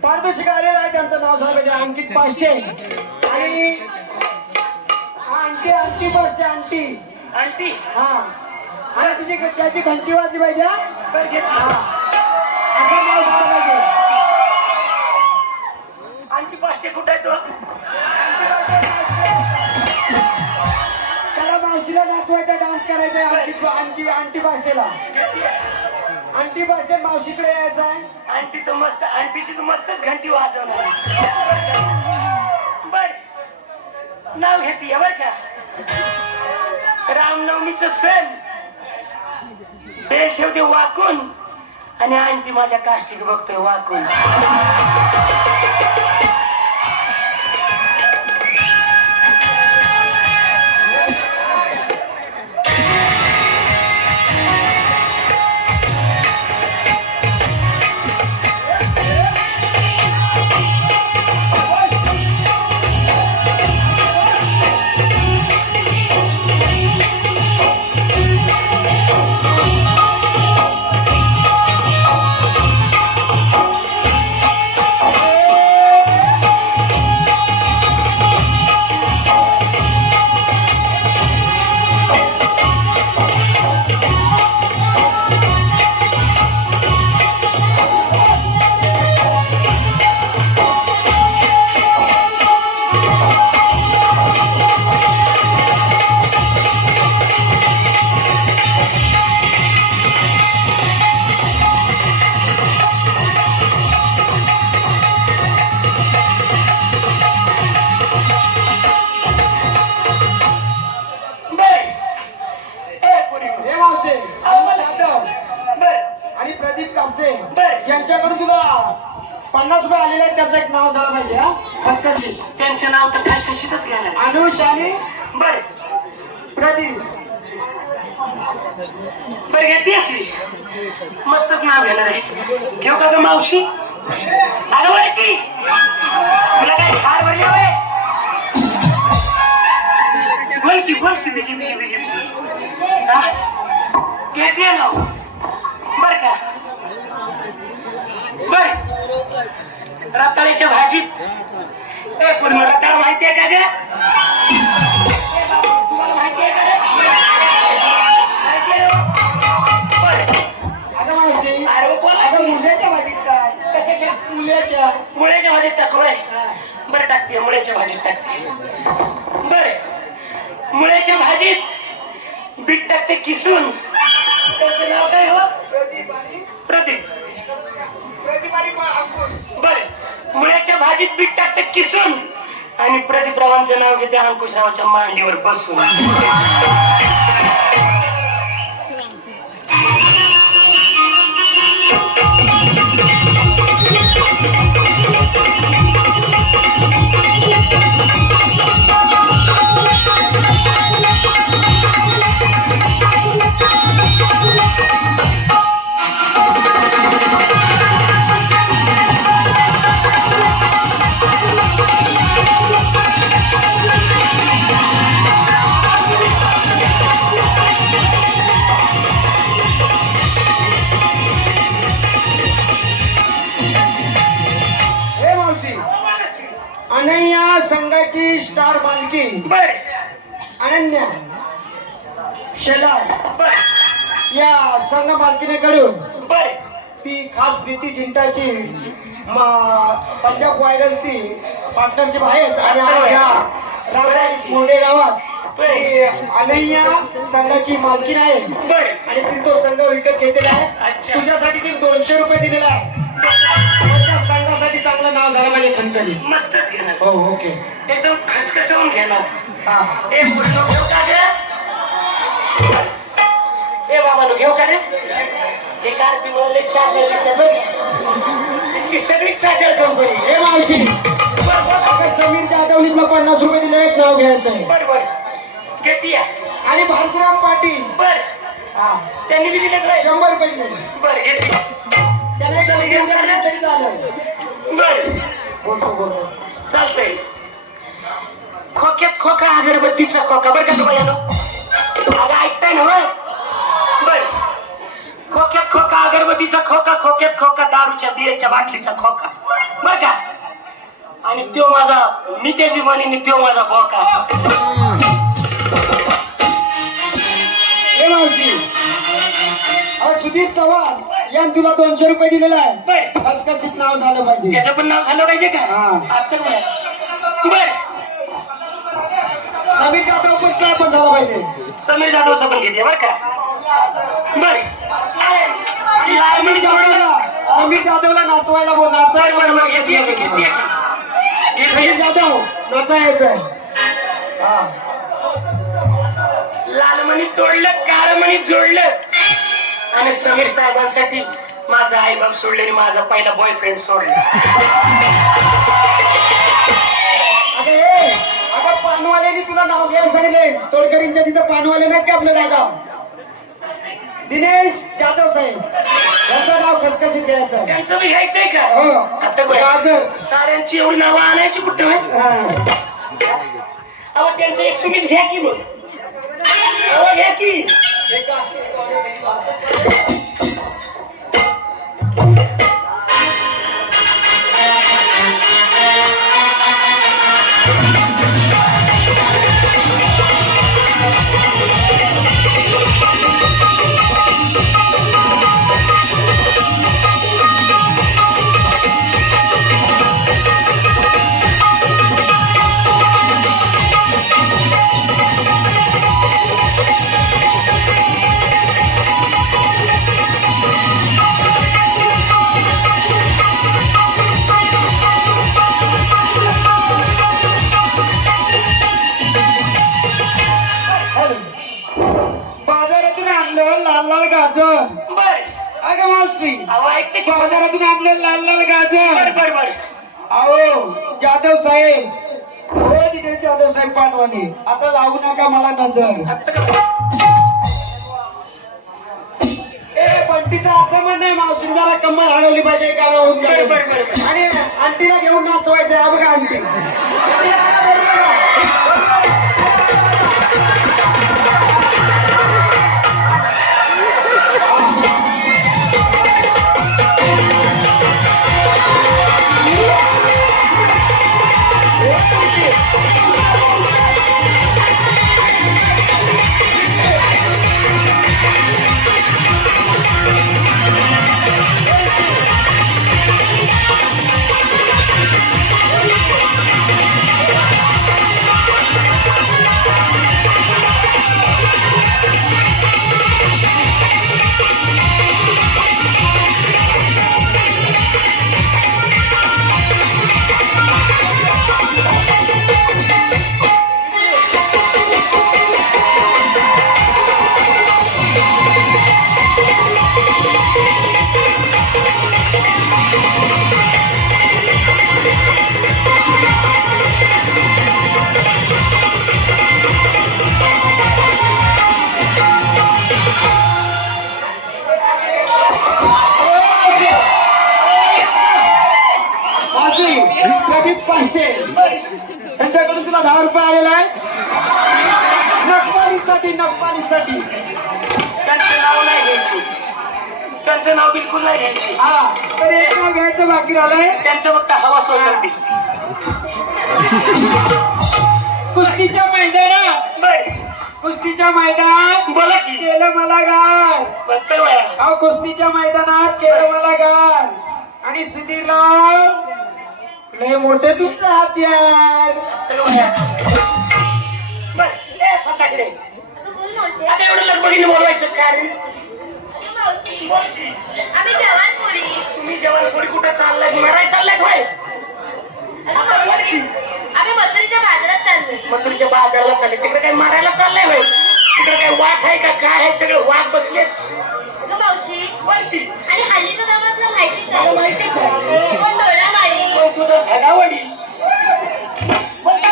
पारितोषिक आलेलं आहे. त्यांचं नाव झालं पाहिजे अंकित पाष्टे आणि आंटी पाष्टे आंटी. आंटी हा आणि तुझी त्याची घंटी वाजली पाहिजे हा? हा. असं नाव झालं पाहिजे. आंटी पाचशे कुठं आहे तो? त्याला मावशीला नाचवायचा डान्स करायचा आंटी पाष्टेला. आंटी पाष्टे मावशीकडे यायचं आहे. आंटी तर मस्त, आंटीची तर मस्तच घंटी वाजवणार. बर नाव घेते बर का. रामनवमीचं सण बेल ठेवते वाकून आणि आंटी माझ्या काष्टीक बघतोय वाकून. हे मावशे जाधव आणि प्रदीप कापसे यांच्याकडून तुला 50 रुपये आलेले आहेत. त्याचं एक नाव झालं पाहिजे हा खसखशीत. त्यांचं नाव तर खासखशीतच घेणार. अनुष आणि बर प्रदीप. बर घेते मस्तच नाव घेणार आहे. घेऊ का ग मावशी? अगं वळ की तुला काय खार भरली होय? बोलती घेते नाव बर का. बर रताळ्याच्या भाजीत पूर्ण रताळ माहितीये का ग? तुम्हाला माहितीये का रे? माहितीये रे? बरं. आता मावशी अरे बोल. आता मुल्याच्या भाजीत काय कशाच्या? मुळ्याच्या भाजीत टाकू होय? बरं टाकते मुळ्याच्या भाजीत टाकते. बरं मुळ्याच्या भाजीत बीट टाकते किसून. त्याचं नाव काय हो? प्रदीप. बर मुळ्याच्या भाजीत बीट टाकते किसून आणि प्रदीपरावांचं नाव घेते अंकुशरावांच्या मांडीवर बसून. हे मावशी अनन्या संघाची स्टार मालकीन बर अनन्या शेलार बर या संघ मालकीनेकडून बर ती खास प्रीती जिंटाची पंजाब वायरलची पार्टनरशिप आहेत आणि आज या रामवाडी मोडे गावात ती अनन्या संघाची मालकीन आहे बर आणि ती तो संघ विकत घेतलेला आहे. अच्छा. तुझ्यासाठी ती 200 रुपये दिलेला आहे. त्या संघासाठी चांगलं नाव झालं पाहिजे खनखनी. मस्तच घेणार. हो ओके एकदम खसखसवून घेणार. हा ए पूर्ण घेऊ का रे? ए बाबानो घेऊ का रे? हे कार्टी मला चादर दिसते सगळी चादर कंपनी. हे मावशी आता समीर जाधवलीला 50 रुपये दिले एक नाव घ्यायचं आहे. बर बर घेती आणि भार्गवराव पाटील बर हा त्यांनी बी दिले काय? 100 रुपये दिले. बर घेते. त्याला एक कोटी उद्या दिले तरी झालं. बर बोलतो चालतंय. खोक्यात खोका अगरबत्तीचा खोका बर का तुम्हाला अगं ऐकताय ना बर खोका खोक्यात खोका अगरबत्तीचा खोका, खोक्यात खोका दारूच्या बियेच्या बाटलीचा खोका बघा. आणि त्यो माझा, मी त्याची म्हणीन त्यो माझा बोका. हे मावशी, अहो सुधीर चव्हाण यान तुला 200 रुपये दिलेला आहे. बर, हसकाचित नाव झालं पाहिजे. त्याचं पण नाव झालं पाहिजे का? हा. आता बरं. बर, समीर जाधव पण काय पण झाला पाहिजे. समीर जाधवचं पण घेते बर का. बर, समीर जाधवला नाचवायला बोल. समीर जाधव नाचायचंय. हा, लालमणी तोडलं, काळमणी जोडलं. आणि समीर साहेबांसाठी माझा आई बाप सोडले आणि माझा पहिला बॉयफ्रेंड सोडला. अगं पानवाल्याने तुला नाव घ्यायला सांगितले. तोडकरींच्या तिथं पानवाले नाही का आपलं दादा दिनेश जाधव साहेब, यांचं नाव कसकशीत घ्यायचं. त्यांचं बी घ्यायचंय का? हो. आता गाजर. साऱ्यांची एवढी नावं आणायची कुठं माहिती? हा. अहो त्यांचं एक तुम्हीच घ्या की मग. अहो घ्या की. बाजारातून आणलं लाल लाल गाजर. बर, अगं मावशी, अहो ऐकते की. बाजारातून आणलं लाल लाल गाजर. बर बर बर. अहो जाधव साहेब, हो दिनेश जाधव साहेब पानवानी, आता लावू नका मला नजर. ए बंटीचं असं म्हण नाही, मावशी जरा कम्मल हलवली पाहिजे का होऊन बर बर बर. आणि आंटीला घेऊन नाचवायचं. हा बघा आंटी. प्रदीप पाचशे त्यांच्याकडून तुला 10 रुपये आलेला आहे. नफपारीसाठी नफपारीसाठी. त्यांचं नाव नाही घ्यायची, त्यांचं नाव बिलकुल नाही घ्यायची. हा, तर एक नाव घ्यायचं बाकी राहिलंय. त्यांचं फक्त हवा सोडती. कुस्तीच्या मैदानात, बर, कुस्तीच्या मैदानात बोला की. केलं मला गाल. बघतोय बाया. अहो कुस्तीच्या मैदानात केलं मला गाल. आणि सुधीरला लय मोठे तुमचं हत्यार. बघतोय बाया. बर, ए फटाकडे. अगं बोल मावशी. आता एवढं लगबगीने बोलवायचं कारण? अगं मावशी, बोल की. आम्ही जवान पोरी. तुम्ही जेवण थोडी कुठं चाललाय, मारायला चाललाय काय? अगं मावशी, आम्ही मथुरेच्या बाजारात चाललोय. मग तुमच्या बाजारला चालले, तिकडे काय मारायला चाललंय होय? तिकडे काय वाघ आहे का काय आहे? सगळं वाघ बसले. अगं मावशी, बोल की. आणि हल्लीचं जमा तुला माहितीच मला आहे. माहितीच आहे. कोण डोळा मारी. पण तुझं झगावडी. बोल की.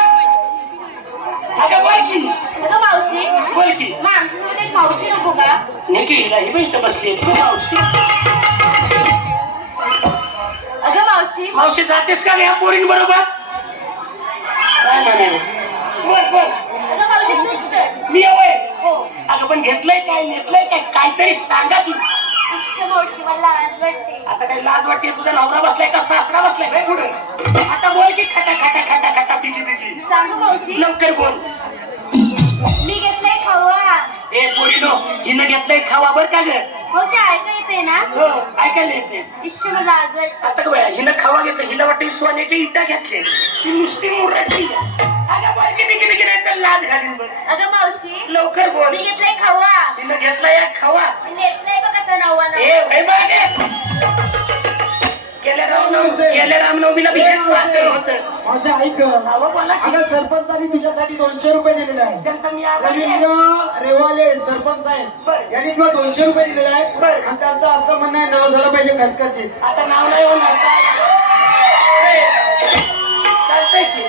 अगं बोल की. अगं मावशी, बोल की. मग आमच्यासोबत एक मावशी नको का? निकी हिला ही इथं बसली आहे. तू मावशी. अगं मावशी, मावशी जातेस का या पोरीं बरोबर? काय म्हणाले? बोल बोल. अगं मावशी तूच चल. मी हवंय. हो. अगं पण घेतलंय काय, नेसलंय काय, काहीतरी सांगा की. इश्श मावशी मला लाज वाटते. आता काही लाज वाटते तुझा नवरा बसलाय का सासरा बसलाय काय पुढे आता बोल की खटा खटा खटा खटा पिली पिली सांगू मावशी लवकर बोल. मी घेतलाय खवा. ए पोरीनो हिनं घेतलंय खावा बर का ग मावशी ऐका येते ना. हो ऐकायला येते. इश्श मला लाज वाटते. आता बघा हिनं खावा घेतलं हिला वाटतं सोन्याची इटा घेतली ती नुसती मुरटली आता बोल की बिकी बिकी नाही तर लाज घालीन बघ. अगं मावशी लवकर बोल. मी घेतलाय खवा. हिनं घेतलाय खावा. मी नेसलाय बघ कसा नवा नवा. ए भाई बागे गेल्या रामनवमीला बी हेच वाटलं होतं. माझे ऐक अहो बोला की. अगं सरपंचांनी तुझ्यासाठी 200 रुपये दिलेले आहे. त्यांचा मी आभारी आहे. रवींद्र रेवाले सरपंच आहेत बरं. यांनी तुला 200 रुपये दिलेले आहे बरं. आणि त्यांचं असं म्हणणं आहे नाव झालं पाहिजे खसखसीत. आता नाव नाही होणार चालतंय की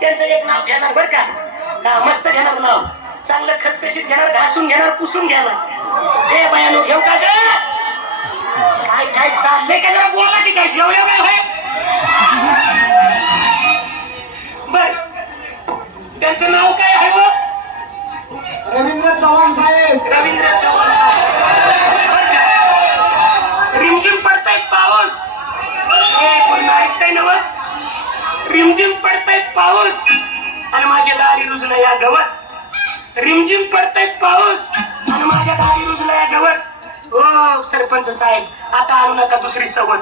त्यांचं एक नाव घेणार बर का हा मस्त घेणार नाव चांगलं खसखशीत घेणार घासून घेणार पुसून घेणार. ए बायानो घेऊ का ग काय काय चाललंय का जरा बोला की काय जेवढ्या बाय होय बर त्यांचं नाव काय आहे व रवींद्र चव्हाण साहेब. रवींद्र चव्हाण साहेब बरं का? रिमझिम पडतायत पाऊस ए कोण ऐकताय नव रिमझिम पडतायत पाऊस आणि माझ्या दारी रुजलं या गवत रिमझिम पडतायत पाऊस आणि माझ्या दारी रुजलं या गवत. हो सरपंच साहेब आता आणू नका दुसरी सवत.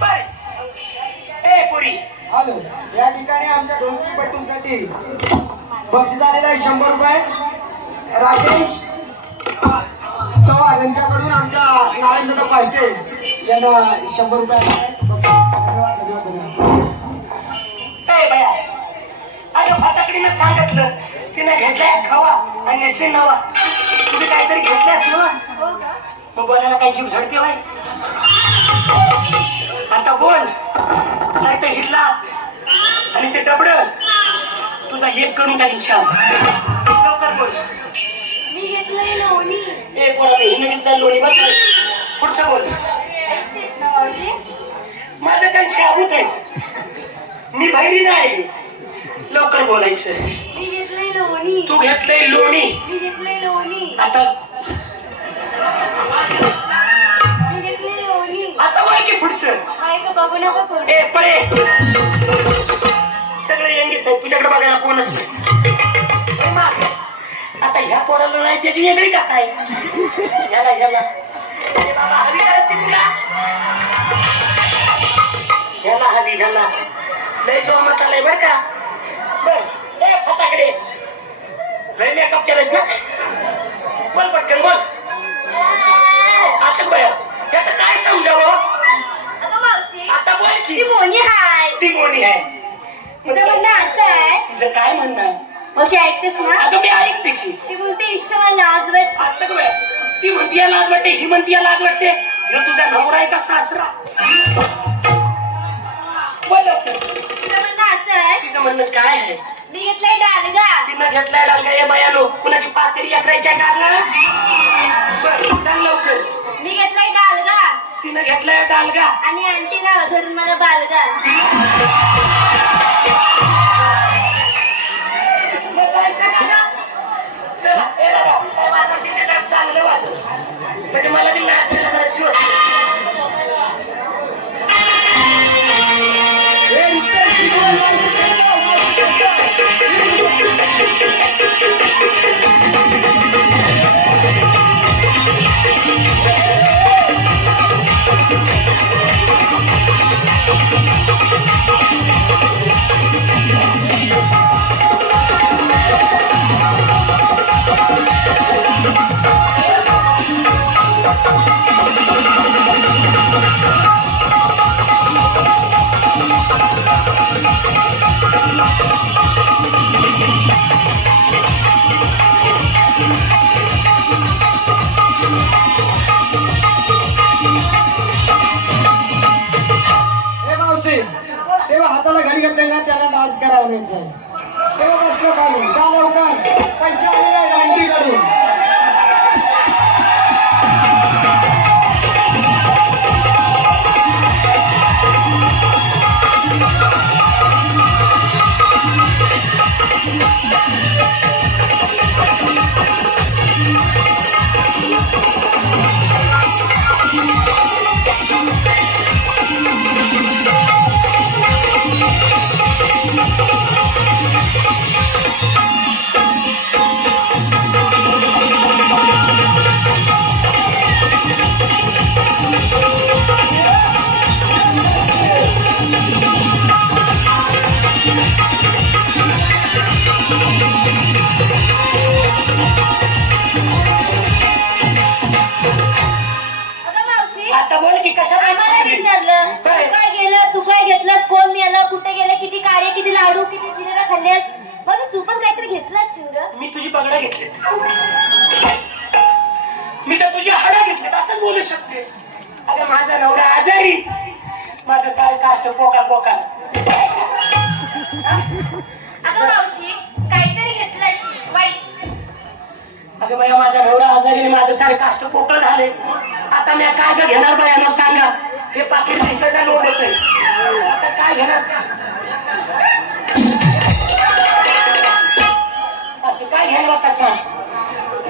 बर ए पुरी हॅलो या ठिकाणी आमच्या ढोलकी पट्टूसाठी बक्षीस आलेलं आहे 100 रुपये. राकेश चव्हाण यांच्याकडून आमच्या नारायण पाहिजे यांना 100 रुपये आले आहेत. धन्यवाद, धन्यवाद, धन्यवाद. ए बया अरे फाटाकडीनं सांगितलं तिने घेतलाय खावा आणि नेसली नावा तुम्ही काहीतरी घेतले असलं ना हो का. मग बोलायला काही जीव झडते बाई आता बोल नाही तर हिल्ला आणि ते डबड तुझा एक करून काही शाम लवकर बोल. मी घेतलंय लोणी. ए पोरा हिनं घेतलाय लोणी बघ पुढचं बोल. ऐकतेस ना मावशी. माझं काही शाबूच आहे मी बहिरी नाही लवकर बोलायचं. मी घेतलंय लोणी. तू घेतलंय लोणी मी घेतलंय लोणी. आता मी घेतलंय लोणी. आता बोल की पुढचं. हाय का बघू नका कोण. ए पळे सगळे यंगीच आहे तुझ्याकडे बघायला कोणच नाही. मार. आता ह्या पोराला नाही त्याची वेगळी का काय ह्याला ह्याला ए बाबा हवी करत तुला ह्याला हवी ह्याला लय जोमात आलाय बर का बर ए फटाकडे लय मेकअप केलायस ना बोल पटकन बोल आता बया त्यात काय समजावं अगं मावशी आता बोल ती की मोनी हाय. ती कोणी आहे तिचं म्हणणं असं आहे. तुझं काय म्हणणं मावशी ऐकतेस ना. अगं मी ऐकते की ती बोलते इश्श मला लाज वाटते. आता बघ ती म्हणती या लाज वाटते ही म्हणती या लाज वाटते ह्यो तुझा नवरा आहे का सासरा बोल तिचं म्हणणं असं आहे. तिचं म्हणणं काय आहे मी घेतलाय डालगा. तिनं घेतलाय डालगा ये बायानो कुणाची पातेरी यात्रायच्या का बरं सांग लवकर मी घेतलाय डालगा तिनं घेतलाय डालगा आणि आंटी नाव धरून मला बालगा. चला ए बाबा माझा सिलेंडर चांगलं वाजव म्हणजे मला बी नाचायला जोश हे रितेश हे मावशी तेव्हा हाताला घडी घेतले ना त्याला डान्स करायला न्यायचा तेव्हा बसलो काढून का लवकर पैसे आलेले आहेत आंटीकडून अगं मावशी आता बोल की कशाला आम्हाला विचारलं तू काय गेलं तू काय घेतलं कोण मिळालं कुठे गेलं किती कार्य किती लाडू किती जिलेबी खाल्ल्यास मग तू पण काहीतरी घेतलास शिवरं मी तुझी पगडा घेतले मी तर तुझी हाडा घेतले असं बोलू शकते अगं माझा नवरा आजारी माझं सारे काष्ट पोका पोका अगं मावशी काहीतरी घेतलंस वाईट अगं बाया माझा नवरा आजारी आणि माझं सारे काष्ट पोकळ झाले आता मी काय का घेणार बाया मग सांगा हे पाकिट इकडनं लोड होतंय आता काय घेणार सांग असं काय घ्यायला होता सांग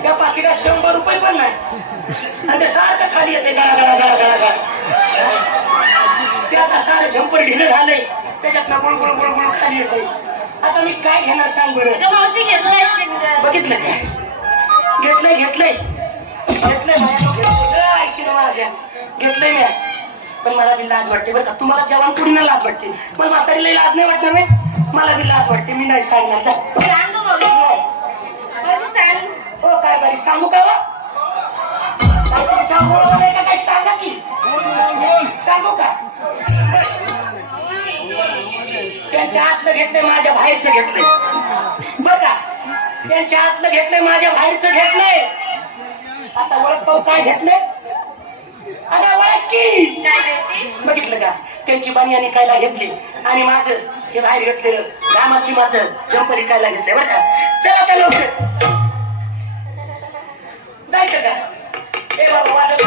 त्या पाकिटात 100 रुपये पण नाही आणि ते सारखं खाली येते गळा गळा गळा गळा गळा ते आता सारे झंपर ढिलं झालंय त्याच्यात गुळगुळ गुळगुळ खाली येते आता मी काय घेणार सांग बरं अगं मावशी घेतलास शिवरं बघितलं काय घेतलंय घेतलंय ऐकशील माझ्या घेतलंय मी पण मला बी लाज वाटते बरं का तुम्हाला जवान पुढीना लाज वाटते पण म्हातारीला लाज नाही वाटणार नाही मला बी लाज वाटते मी नाही सांगणार सांग गं मावशी मावशी सांग हो काय बरी सांगू का वा? काय तुमच्या मुलाला का काही सांगा की सांगू का त्यांच्या हातलं घेतलंय माझ्या बाहेरचं घेतलंय बघा त्यांच्या हातलं घेतलंय माझ्या बाहेरचं घेतलंय आता ओळख काय घेतलंय अगं ओळख की काय माहिती बघितलं का त्यांची बाणी आणि कायला घेतली आणि माझं हे बाहेर घेतलेलं रामाची माझं जंपर कायला घेतलंय बरं का चला का लवकर नाही का ए बाबा वाजत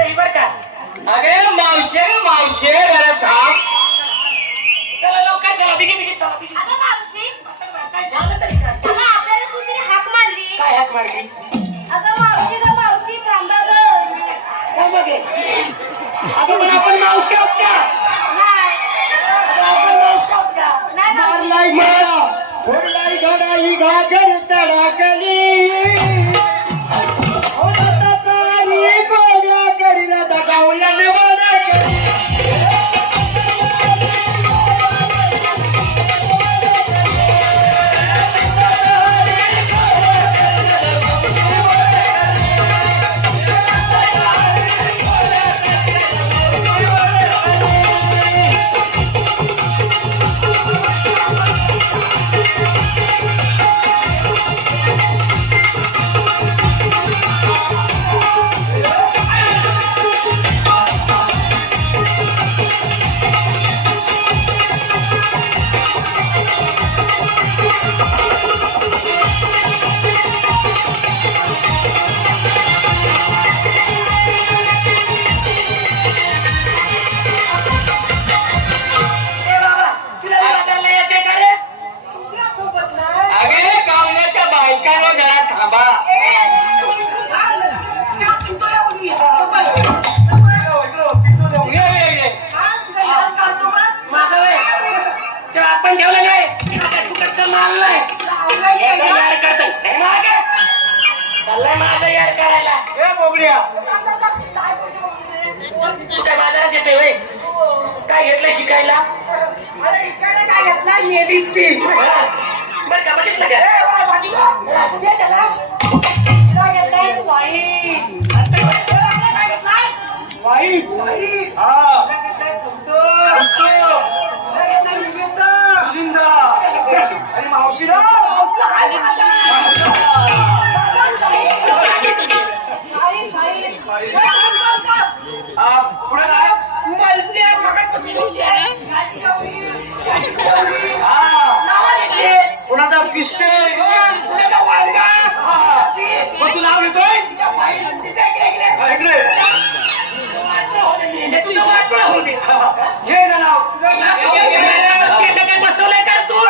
अरे मावशे मावशे जरा थांब चला लवकर चला बिगी बिगी चला बिगी अगं मावशी काय झालं तरी काय अगं आपल्याला कुठे हाक मारली काय हाक मारली अगं मावशी थांबा गं काय बघे अगं पण आपण मावशी आहोत का नाही अगं आपण मावशी आहोत का नाही मावशी मारलाई मला फोडलाई घडाई घागर तडाकली गोड्या करीला दगावल्या निवडा केली मागे चाललाय माझा यार करायला. ए बोबड्या, तू काय बाजारात येते होय? काय घेतलंय शिकायला? बरं का बघितलं का? आणि मावशीला पुढे कुणाचा पिस्ते मग तू नाव घेतोय इकडे हे नाव शेंडा काय बसवलंय का तू?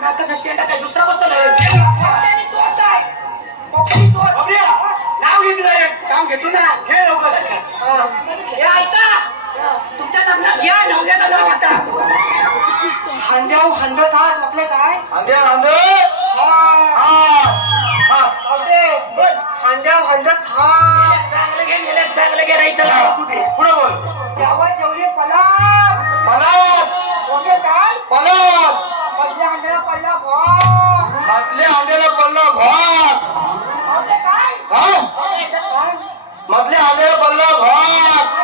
नाकाचा शेंडा काय दुसरा बसवलाय? नाव घेतलंय काम घेतो ना हे लवकर हे ऐका तुमच्या लग्नात या नवऱ्याला नाव आता हांद्याव हांद काय आपलं काय आंधे हांद्याव हांद खा चांगलं घे नाही तर कुठे पुढे बोल त्यावर जेवढे पलाट पलाट मोठे काय पलाट मधल्या हांड्याला पडला भाग आपल्या आंब्याला पडला भाग मोठे काय हा मधल्या आंब्याला पडला भाग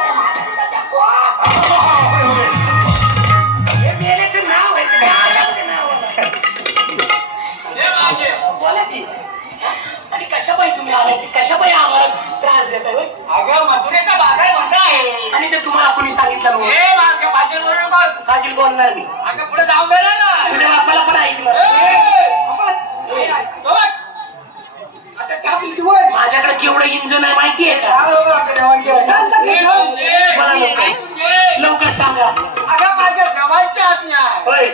हे मेल्याचं नाव आहे ते गावाचं नाव आहे. बोला की आणि कशा पाहिजे तुम्ही आला की कशा पाहिजे आम्हाला त्रास देताय होय? अगं मथुरेचा बाजार मोठा आहे आणि ते तुम्हाला कोणी सांगितलं नव्हतं. हे माझ्या भाजी बरोबर काजील बोलणार मी अगं पुढे जाऊन गेला ना उद्या बापाला पण ऐकलं आता काय बोलतोय माझ्याकडे केवढं इंजन आहे माहिती आहे का? मला लवकर सांगा. अगं माझ्या जवायच्या आज्ञा आहे होय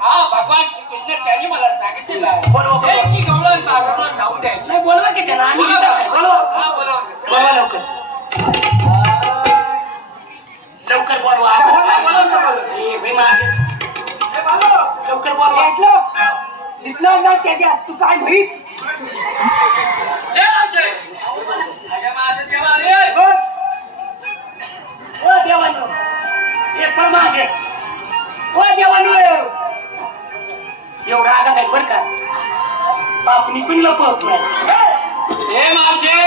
हा भगवान श्रीकृष्ण त्यांनी मला सांगितलेलं आहे बोलवा हे की गवळण सागरला जाऊन द्यायचं नाही बोलवा की त्याला आम्ही इथंच आहे. बोलवा हा बोला बोलवा लवकर लवकर बोलवा ए, बाई मागे. लवकर बोलवा दिसलं ना त्याच्या तू काय माहित ओ देवानो एक पण मागे ओ देवानो एवढा आगा काय बरं का बापनी पण लपवत नाही. हे माझे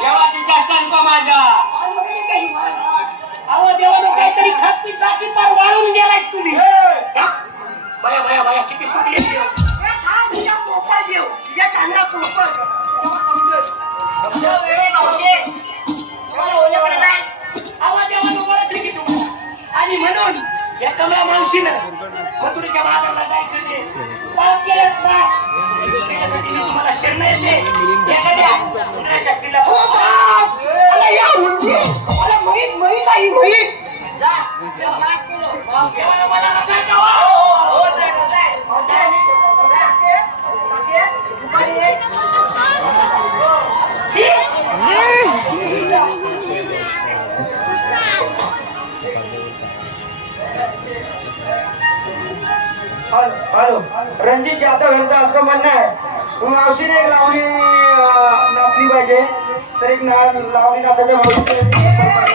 देवाची जास्त नको माझा अहो देवानो काहीतरी खात चाकी पार वाळून गेलाय तुम्ही हा? बया बया बया किती सुटली आवाज देवानो ओळखली की तुम्हाला आणि म्हणून या कमला मावशीनं मथुरेच्या बाजारला जायचं ते पाप केलं का? त्याच्यासाठी मी तुम्हाला शरण येते एखाद्या उन्हाळ्याच्या किल्ला देवानं मला नका हॅलो रणजित जाधव यांचं असं म्हणणं आहे मावशीने एक लावणी नाचली पाहिजे तर एक लावणी नाचायच्या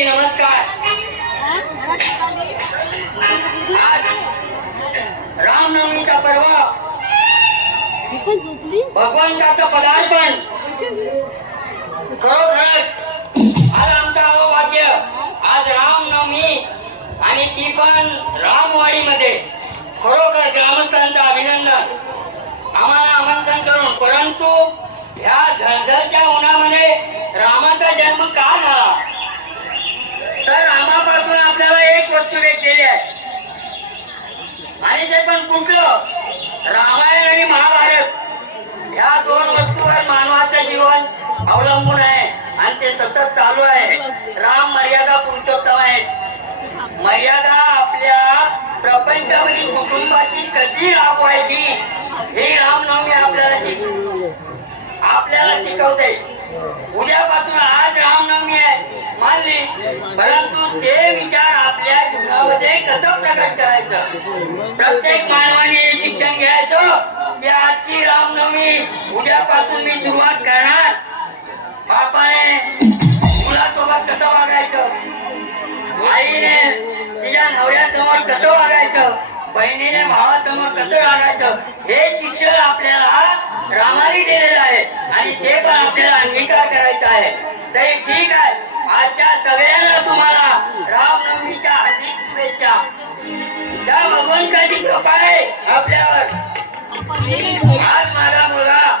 मंडळी नमस्कार. आज रामनवमीचा पर्व, भगवंताचं पदार्पण. खरोखरच आज आमचं अहोभाग्य. आज रामनवमी आणि ती पण रामवाडीमध्ये. खरोखर ग्रामस्थांचं अभिनंदन. आम्हाला आमंत्रण करून, परंतु ह्या झळझळच्या उन्हामध्ये रामाचा जन्म का झाला, तर रामापासून आपल्याला एक वस्तू भेटलेली आहे आणि ते पण कुठलं, रामायण आणि महाभारत. या दोन वस्तूवर मानवाचं जीवन अवलंबून आहे आणि ते सतत चालू आहे. राम मर्यादा पुरुषोत्तम आहेत. मर्यादा आपल्या प्रपंचामध्ये कुटुंबाची कशी राबवायची हे रामनवमी आपल्याला शिकवते. उद्यापासून आज रामनवमी आहे मानली, परंतु ते विचार आपल्या जीवनामध्ये कसं प्रकट करायचं, प्रत्येक मानवाने हे शिक्षण घ्यायचं की आजची रामनवमी, उद्यापासून मी सुरुवात करणार. बापाने मुलासोबत कसं वागायचं, आईने तिच्या नवऱ्यासमोर कसं वागायचं, बहिणीने भावासमोर कसं वागायचं, हे शिक्षण आपल्याला रामाने दिलेलं आहे आणि ते पण आपल्याला अंगीकार करायचा आहे. तरी ठीक आहे, आजच्या सगळ्यांना तुम्हाला रामनवमीच्या हार्दिक शुभेच्छा. त्या भगवंताची कृपा आहे आपल्यावर. आज माझा मुलगा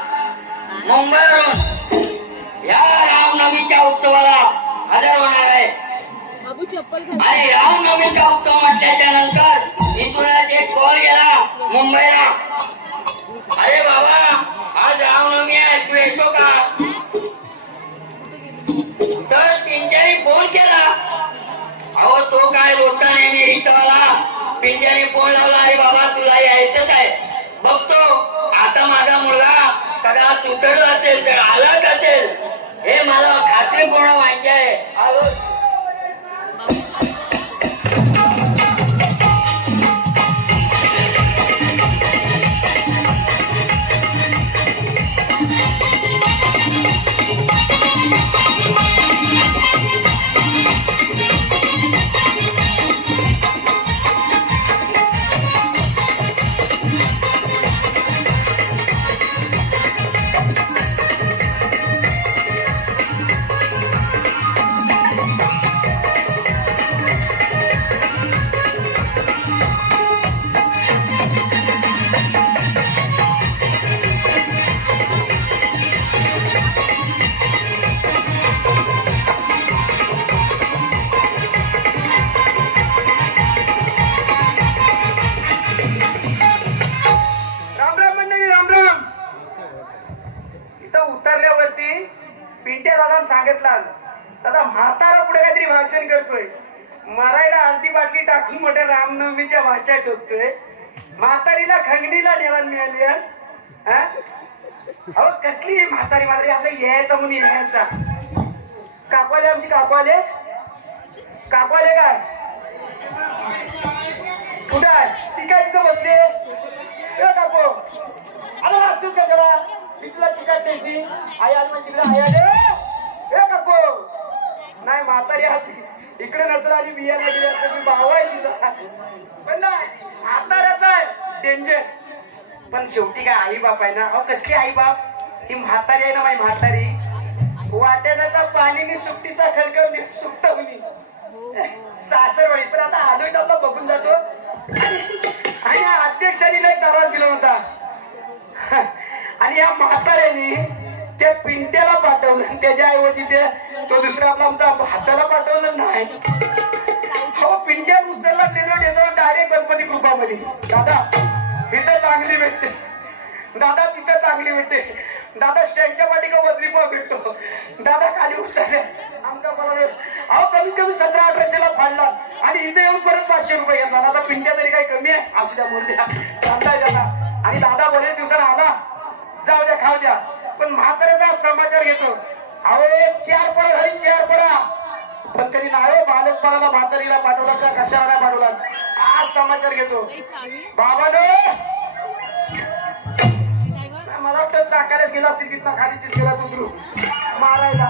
मुंबईवरून या रामनवमीच्या उत्सवाला हजर होणार आहे आणि रामनवमीचा उत्सव म्हटल्याच्या नंतर इथूनच एक कॉल गेला मुंबईला, अरे बाबा आज रामनवमी आहे, तू येतो का. तर पिंजारी फोन केला. अहो तो काय रोजचा नेहमी रिक्षावाला पिंजारी फोन लावला, अरे बाबा तुला यायचंच आहे. बघतो आता माझा मुलगा कदाच उतरला असेल तर आलाच असेल, हे मला खात्रीपूर्ण माहिती आहे. आलो. पिंट्या दादा सांगितलं, दादा म्हातारा पुढे काहीतरी भाषण करतोय, मरायला अर्धी बाटली टाकून मोठ्या रामनवमीच्या भाषा टोकतोय. म्हातारीला खंगणीला जेवण मिळाली. अहो कसली म्हातारी म्हातारी, आपल्या यायचं म्हणून यायचा. काकवाले आमची काकवाले काय कुठं आहे, ती काय तिथं बसले. काको आला असतोच का जरा, तिथला चिकट द्यायची आई आली म्हणजे तिकडे आई आले. काको नाही म्हातारी आली इकडे नसर आली, बिया नाही भाव आहे तिचा. पण ना म्हाताऱ्याचा आहे डेंजर. पण शेवटी काय आई बाप आहे ना. अहो कसली आई बाप, ती म्हातारी आहे ना. माझी म्हातारी वाट्याचा पाणी सुट्टीचा खलकवली सुट्टवली सासरवाडी. पण आता आलोय तर आपला बघून जातो. आणि अध्यक्षांनी नाही दरवाज दिला होता आणि या म्हाताऱ्याने त्या पिंट्याला पाठवलं, त्याच्याऐवजी तो दुसरा आपला आमचा हाताला पाठवलं नाही. हो पिंट्या उचलला त्यानं डायरेक्ट गणपती कृपामध्ये. दादा इथं चांगली भेटते, दादा तिथं चांगली भेटते, दादा स्टँडच्या पाठी वजरी पाव भेटतो, दादा खाली उचलले आमचा बरोबर. अहो कमीत कमी 1700-1800ला फाडला आणि इथे येऊन परत 500 रुपये घेतला. आता पिंट्या तरी काही कमी आहे असू द्या मूर्त्या चालताय दादा. आणि दादा बरेच दिवसाला आला, जाऊ द्या खाऊ द्या. पण म्हाताऱ्याचा समाचार घेतो. अहो 4 पडा झाली, 4 पडा. पण कधी नाही बालकपणाला म्हातारीला पाठवला का कशाला पाठवला. आज समाचार घेतो. बाबानो मला वाटतं टाकायला गेला असेल तिथं खाली चिरकेला तुकडू मारायला.